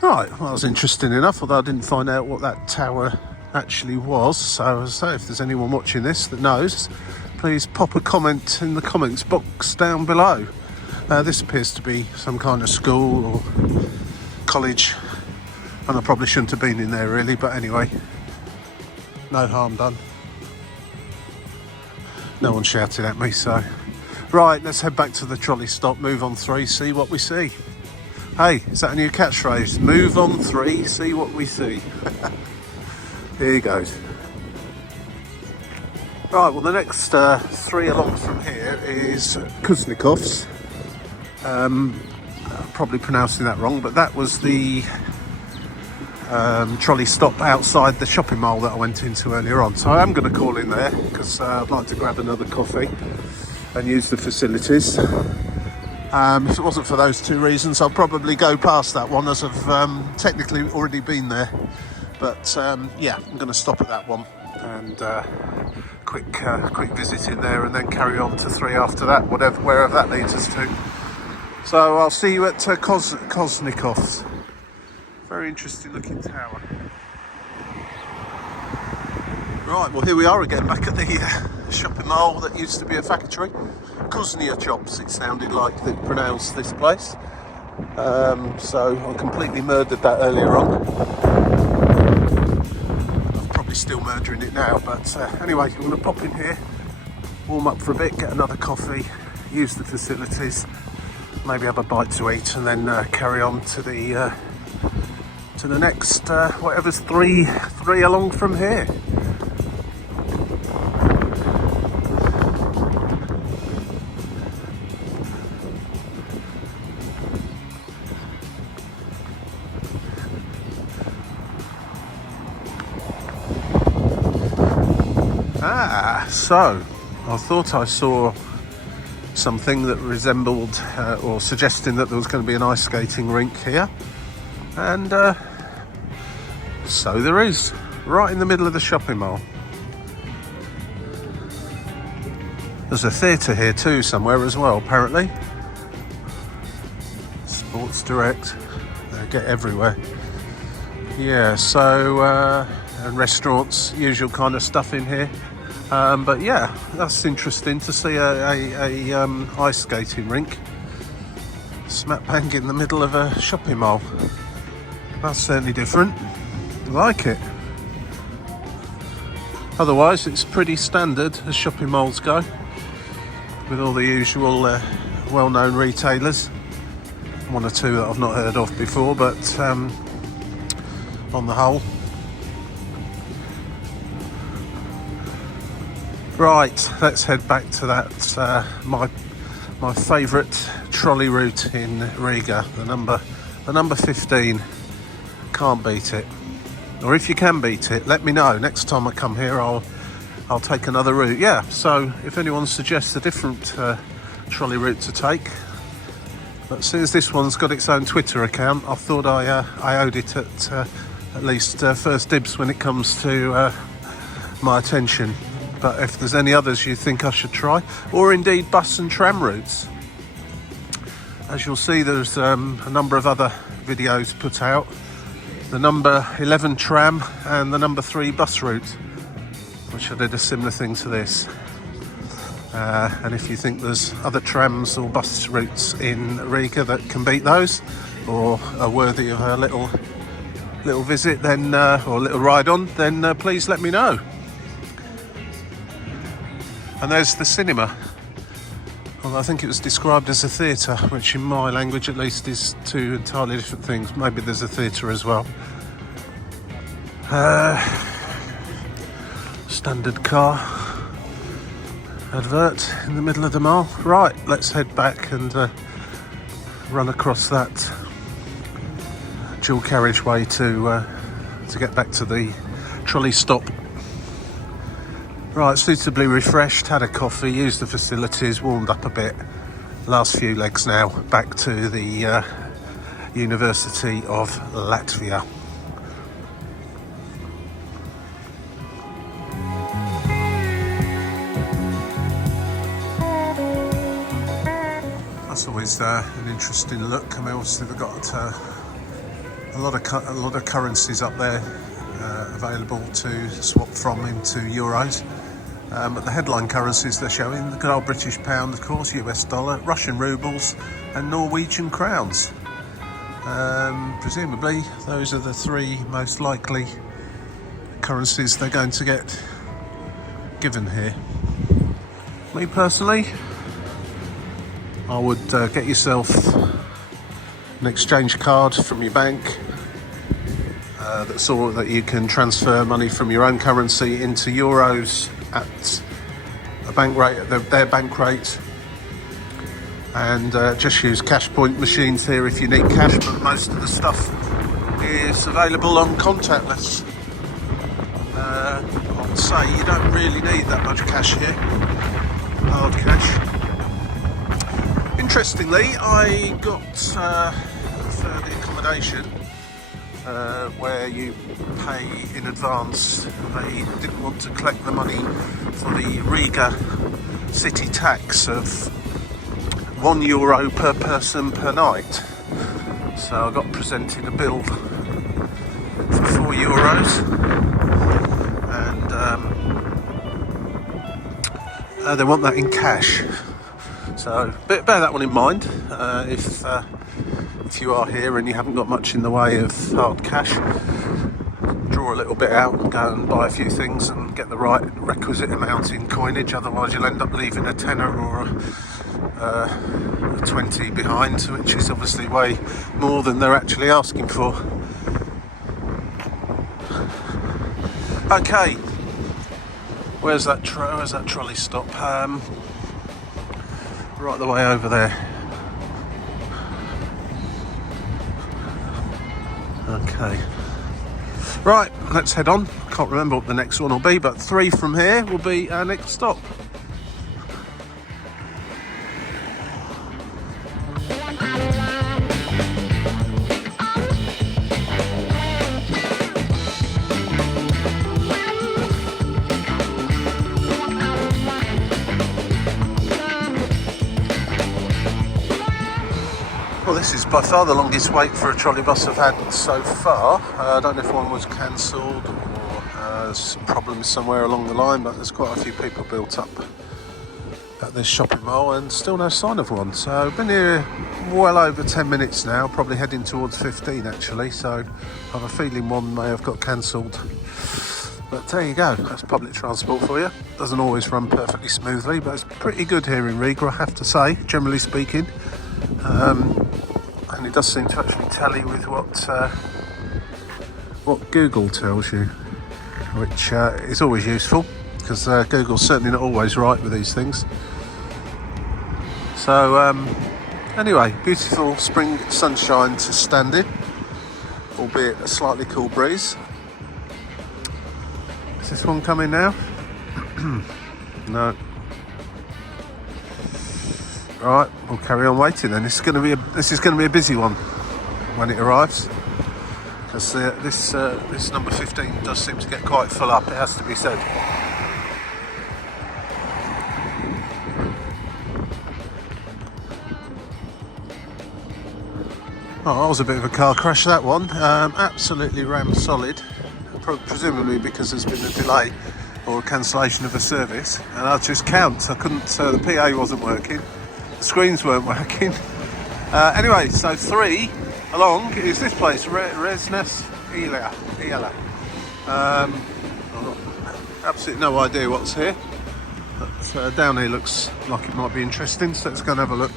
Right, well, that was interesting enough, although I didn't find out what that tower actually was. So as I say, if there's anyone watching this that knows, please pop a comment in the comments box down below. This appears to be some kind of school or college, and I probably shouldn't have been in there really, but anyway, no harm done. No one shouted at me, so. Right, let's head back to the trolley stop, move on 3, see what we see. Hey, is that a new catchphrase? Move on 3, see what we see. Here he goes. Right, well the next 3 along from here is Kuznikov's. I'm probably pronouncing that wrong, but that was the trolley stop outside the shopping mall that I went into earlier on. So I am going to call in there because I'd like to grab another coffee and use the facilities. If it wasn't for those 2 reasons, I'll probably go past that one, as I've technically already been there. But yeah, I'm going to stop at that one and quick visit in there, and then carry on to 3 after that, wherever that leads us to. So I'll see you at Kuznikov's. Very interesting looking tower. Right, well here we are again, back at the shopping mall that used to be a factory. Kuznia Chops, it sounded like they pronounced this place. So I completely murdered that earlier on. I'm probably still murdering it now, but anyway, I'm going to pop in here, warm up for a bit, get another coffee, use the facilities, maybe have a bite to eat, and then carry on to the next whatever's three along from here. So I thought I saw something that resembled or suggesting that there was going to be an ice skating rink here, and so there is, right in the middle of the shopping mall. There's a theatre here too somewhere as well, apparently. Sports Direct, they get everywhere. Yeah, so and restaurants, usual kind of stuff in here. But yeah, that's interesting to see a ice skating rink smack bang in the middle of a shopping mall. That's certainly different. I like it. Otherwise, it's pretty standard as shopping malls go, with all the usual well-known retailers. 1 or 2 that I've not heard of before, but on the whole. Right, let's head back to that my favourite trolley route in Riga, the number 15. Can't beat it. Or if you can beat it, let me know. Next time I come here, I'll take another route. Yeah, so if anyone suggests a different trolley route to take, but since this one's got its own Twitter account, I thought I owed it at least first dibs when it comes to my attention. But if there's any others you think I should try, or indeed bus and tram routes, as you'll see, there's a number of other videos put out. The number 11 tram and the number 3 bus route, which I did a similar thing to this. And if you think there's other trams or bus routes in Riga that can beat those, or are worthy of a little visit, then or a little ride on, then please let me know. And there's the cinema. Well, I think it was described as a theatre, which in my language at least is 2 entirely different things. Maybe there's a theatre as well. Standard car advert in the middle of the mall. Right, let's head back and run across that dual carriageway to get back to the trolley stop. Right, suitably refreshed, had a coffee, used the facilities, warmed up a bit. Last few legs now, back to the University of Latvia. That's always an interesting look. I mean, obviously they've got a lot of currencies up there available to swap from into euros. But the headline currencies they're showing, the good old British pound, of course, US dollar, Russian rubles and Norwegian crowns. Presumably those are the three most likely currencies they're going to get given here. Me personally, I would get yourself an exchange card from your bank that's all that you can transfer money from your own currency into euros at a bank rate, their bank rate, and just use cash point machines here if you need cash, but most of the stuff is available on contactless. I would say you don't really need that much cash here, hard cash. Interestingly, I got for the accommodation where you pay in advance. They didn't want to collect the money for the Riga city tax of €1 per person per night. So I got presented a bill for €4, and they want that in cash. So bear that one in mind if you are here and you haven't got much in the way of hard cash. Draw a little bit out and go and buy a few things and get the right requisite amount in coinage, otherwise you'll end up leaving a tenner or a 20 behind, which is obviously way more than they're actually asking for. Okay, where's that trolley stop? Right the way over there. Okay. Right, let's head on. Can't remember what the next one will be, but 3 from here will be our next stop. Well, this is by far the longest wait for a trolleybus I've had so far. I don't know if one was cancelled or some problems somewhere along the line, but there's quite a few people built up at this shopping mall and still no sign of one. So I've been here well over 10 minutes now, probably heading towards 15 actually, so I have a feeling one may have got cancelled. But there you go, that's public transport for you. Doesn't always run perfectly smoothly, but it's pretty good here in Riga, I have to say, generally speaking. And it does seem to actually tally with what Google tells you, which is always useful, because Google's certainly not always right with these things. So anyway, beautiful spring sunshine to stand in, albeit a slightly cool breeze. Is this one coming now? No. Right, we'll carry on waiting then. This is going to be a busy one when it arrives, because this number 15 does seem to get quite full up, it has to be said. Oh, that was a bit of a car crash, that one. Absolutely rammed solid, presumably because there's been a delay or a cancellation of a service, and I'll just count. I couldn't. The PA wasn't working. The screens weren't working. Anyway, so 3 along is this place, Resnes Iela. I've got absolutely no idea what's here, but down here looks like it might be interesting, so let's go and have a look.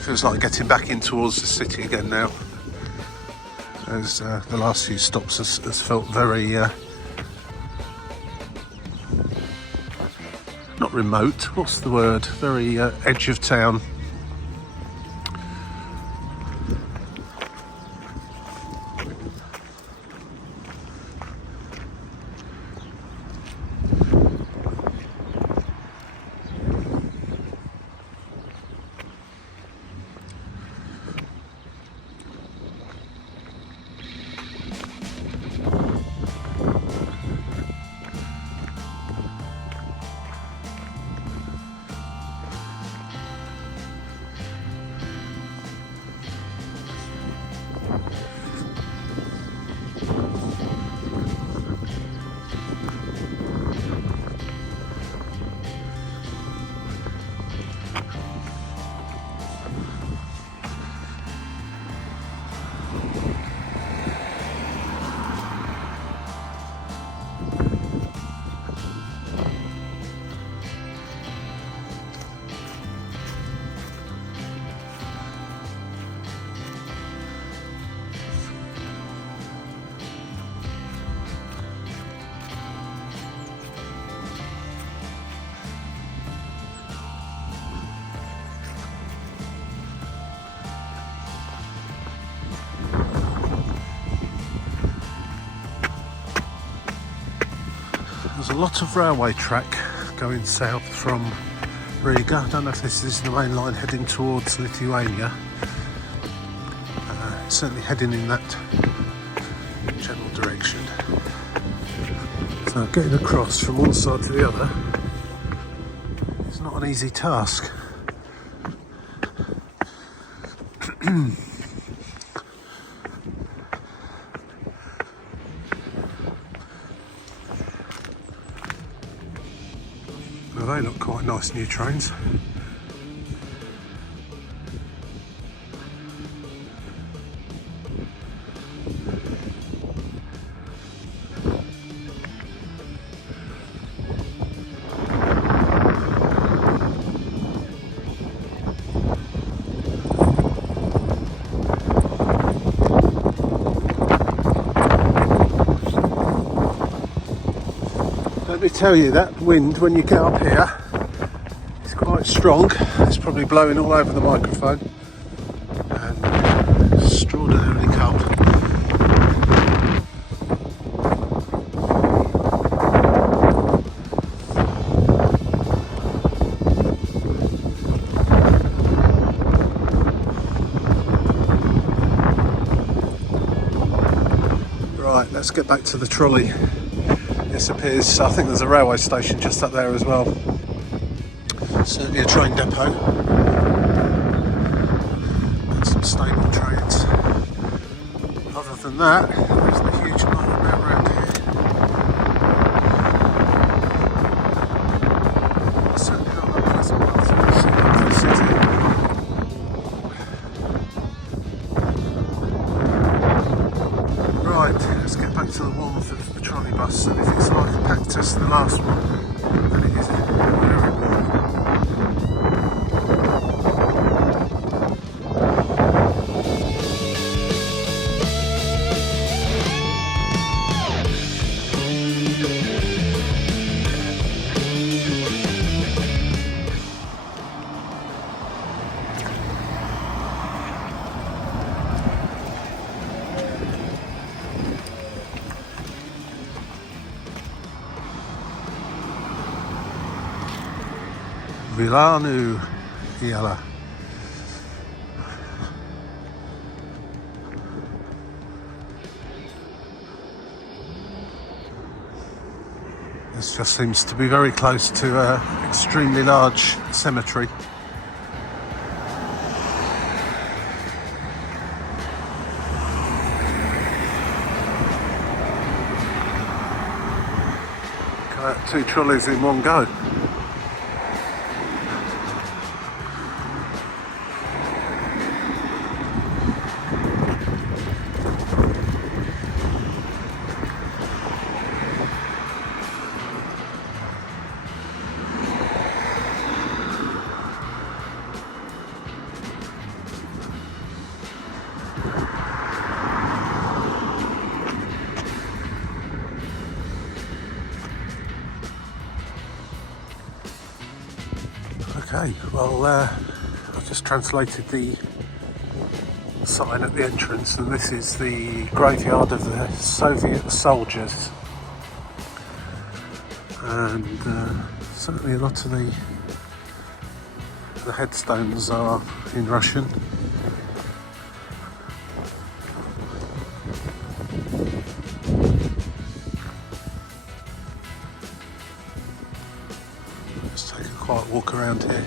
Feels like getting back in towards the city again now, as the last few stops has felt very not remote, what's the word? Very edge of town. lot of railway track going south from Riga. I don't know if this is the main line heading towards Lithuania. It's certainly heading in that general direction. So getting across from one side to the other is not an easy task. Well, they look quite nice, new trains. Let me tell you, that wind when you get up here is quite strong. It's probably blowing all over the microphone and extraordinarily cold. Right, let's get back to the trolley. This appears, I think there's a railway station just up there as well. Certainly a train depot. And some stable trains. Other than that, there's the huge amount around here. It's certainly not that pleasant one to see out of the city. Right, let's get back to the warmth of the Trolleybus, and if it's like a packed as the last one, then it is very warm. Vilanu Iala. This just seems to be very close to an extremely large cemetery. Got 2 trolleys in one go. Okay, well, I've just translated the sign at the entrance, and this is the graveyard of the Soviet soldiers. And certainly a lot of the headstones are in Russian. Let's take a quiet walk around here.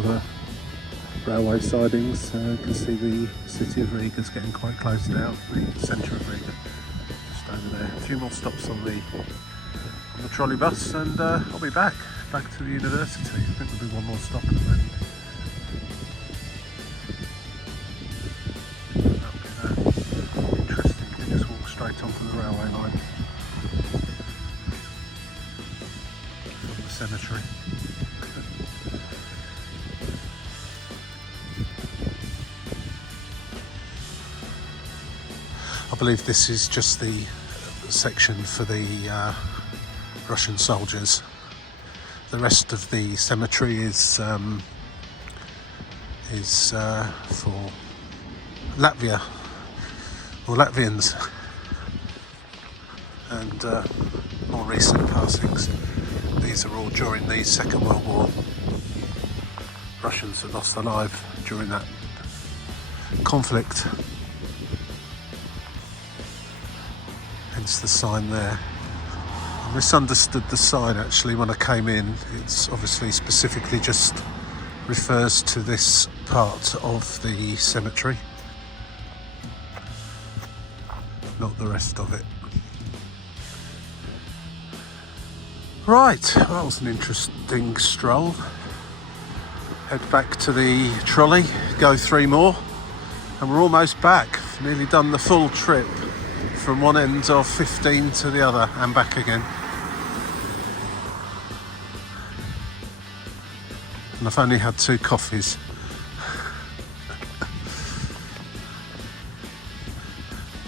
other railway sidings. You can see the city of Riga is getting quite close now, the centre of Riga, just over there. A few more stops on the Trolleybus and I'll be back to the university. I think there'll be one more stop at the end. That'll be interesting. You can just walk straight onto the railway line from the cemetery. I believe this is just the section for the Russian soldiers. The rest of the cemetery is for Latvia or Latvians and more recent passings. These are all during the Second World War. Russians that lost their life during that conflict. Hence the sign there. I misunderstood the sign actually when I came in. It's obviously specifically just refers to this part of the cemetery, not the rest of it. Right, well, that was an interesting stroll. Head back to the trolley, go 3 more, and we're almost back. Nearly done the full trip from one end of 15 to the other and back again. And I've only had 2 coffees.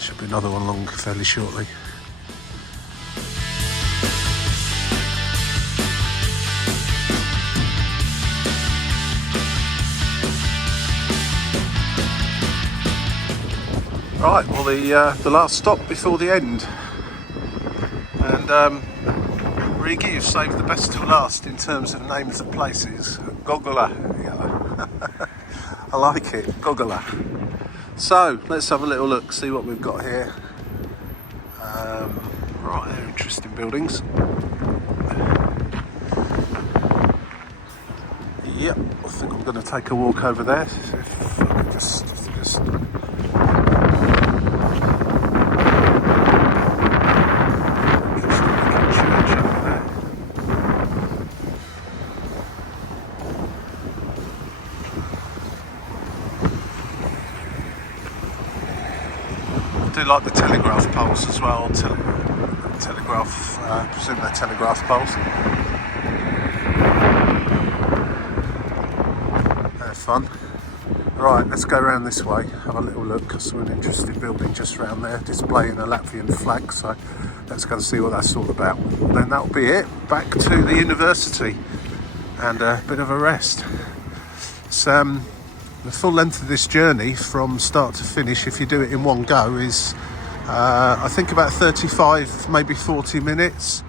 Should be another one along fairly shortly. Right, well the last stop before the end, and Riga, you've saved the best till last in terms of names of places. Gogola, yeah. I like it, Gogola. So let's have a little look, see what we've got here. Right, they're interesting buildings. Yep, I think I'm going to take a walk over there. If I can just I do like the telegraph poles as well. Telegraph, I presume they're telegraph poles. They're fun. Right, let's go around this way, have a little look. I saw an interesting building just around there displaying a Latvian flag, so let's go and see what that's all about. Then that'll be it. Back to the university and a bit of a rest. It's, the full length of this journey from start to finish, if you do it in one go, is I think about 35, maybe 40 minutes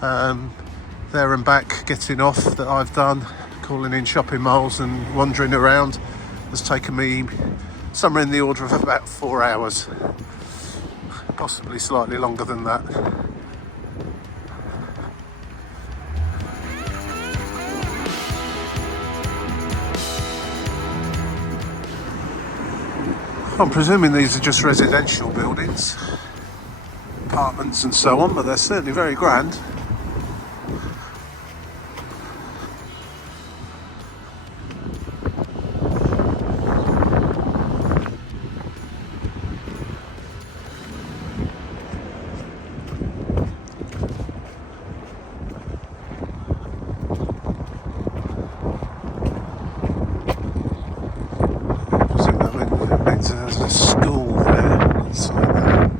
there and back getting off that I've done, calling in shopping malls and wandering around. Has taken me somewhere in the order of about 4 hours, possibly slightly longer than that. I'm presuming these are just residential buildings, apartments and so on, but they're certainly very grand. There's a school there inside there.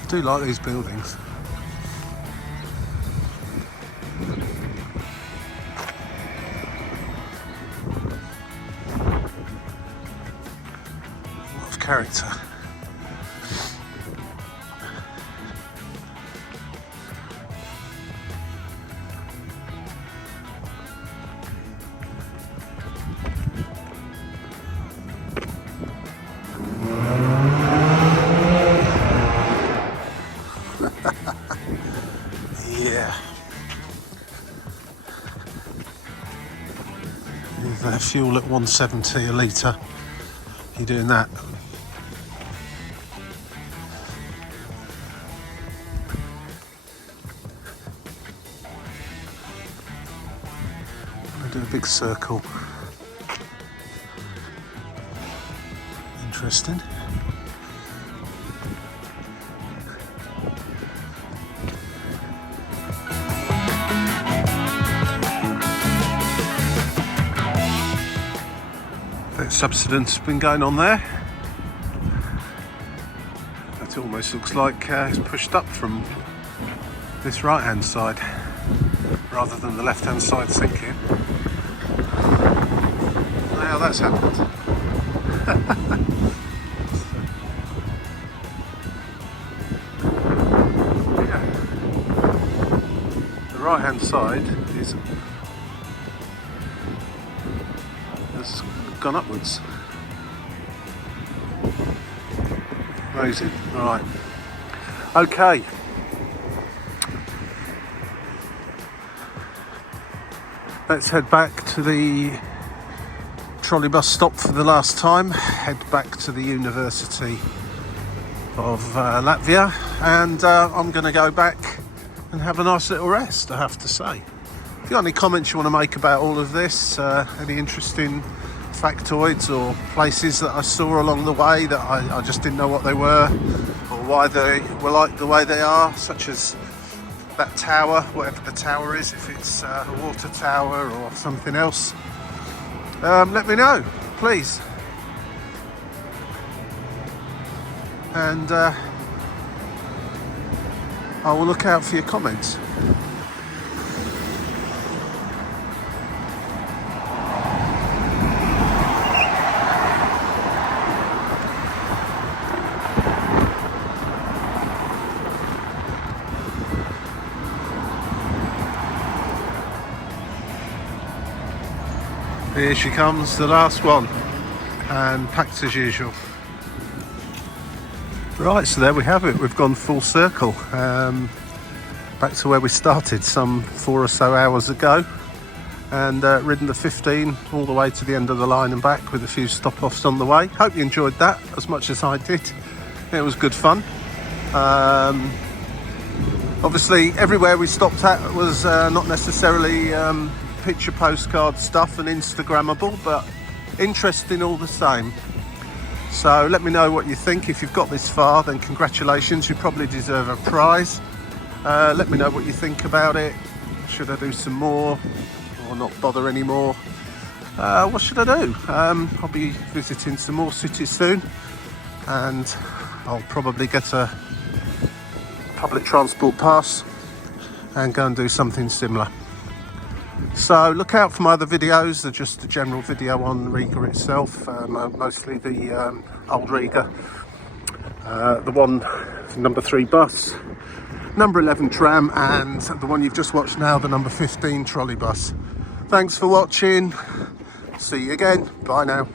I do like these buildings. Character. with fuel at 170 a litre. You're doing that. I do a big circle. Interesting. Bit of subsidence been going on there. That almost looks like it's pushed up from this right hand side rather than the left hand side sinking. Now that's happened. Yeah. The right hand side has gone upwards. Amazing. Right. Okay. Let's head back to the Trolleybus stop for the last time. Head back to the University of Latvia, and I'm going to go back and have a nice little rest, I have to say. If you've got any comments you want to make about all of this, any interesting factoids or places that I saw along the way that I just didn't know what they were or why they were like the way they are, such as that tower, whatever the tower is, if it's a water tower or something else, let me know, please. And I will look out for your comments. Here she comes, the last one, and packed as usual. Right, so there we have it. We've gone full circle, back to where we started some 4 or so hours ago, and ridden the 15 all the way to the end of the line and back with a few stop-offs on the way. Hope you enjoyed that as much as I did. It was good fun. Obviously, everywhere we stopped at was not necessarily picture postcard stuff and Instagrammable, but interesting all the same. So let me know what you think. If you've got this far, then congratulations, you probably deserve a prize. Let me know what you think about it. Should I do some more or not bother anymore? What should I do? I'll be visiting some more cities soon, and I'll probably get a public transport pass and go and do something similar. So look out for my other videos. They're just a general video on Riga itself, mostly the old Riga, the one number 3 bus, number 11 tram, and the one you've just watched now, the number 15 trolley bus. Thanks for watching. See you again. Bye now.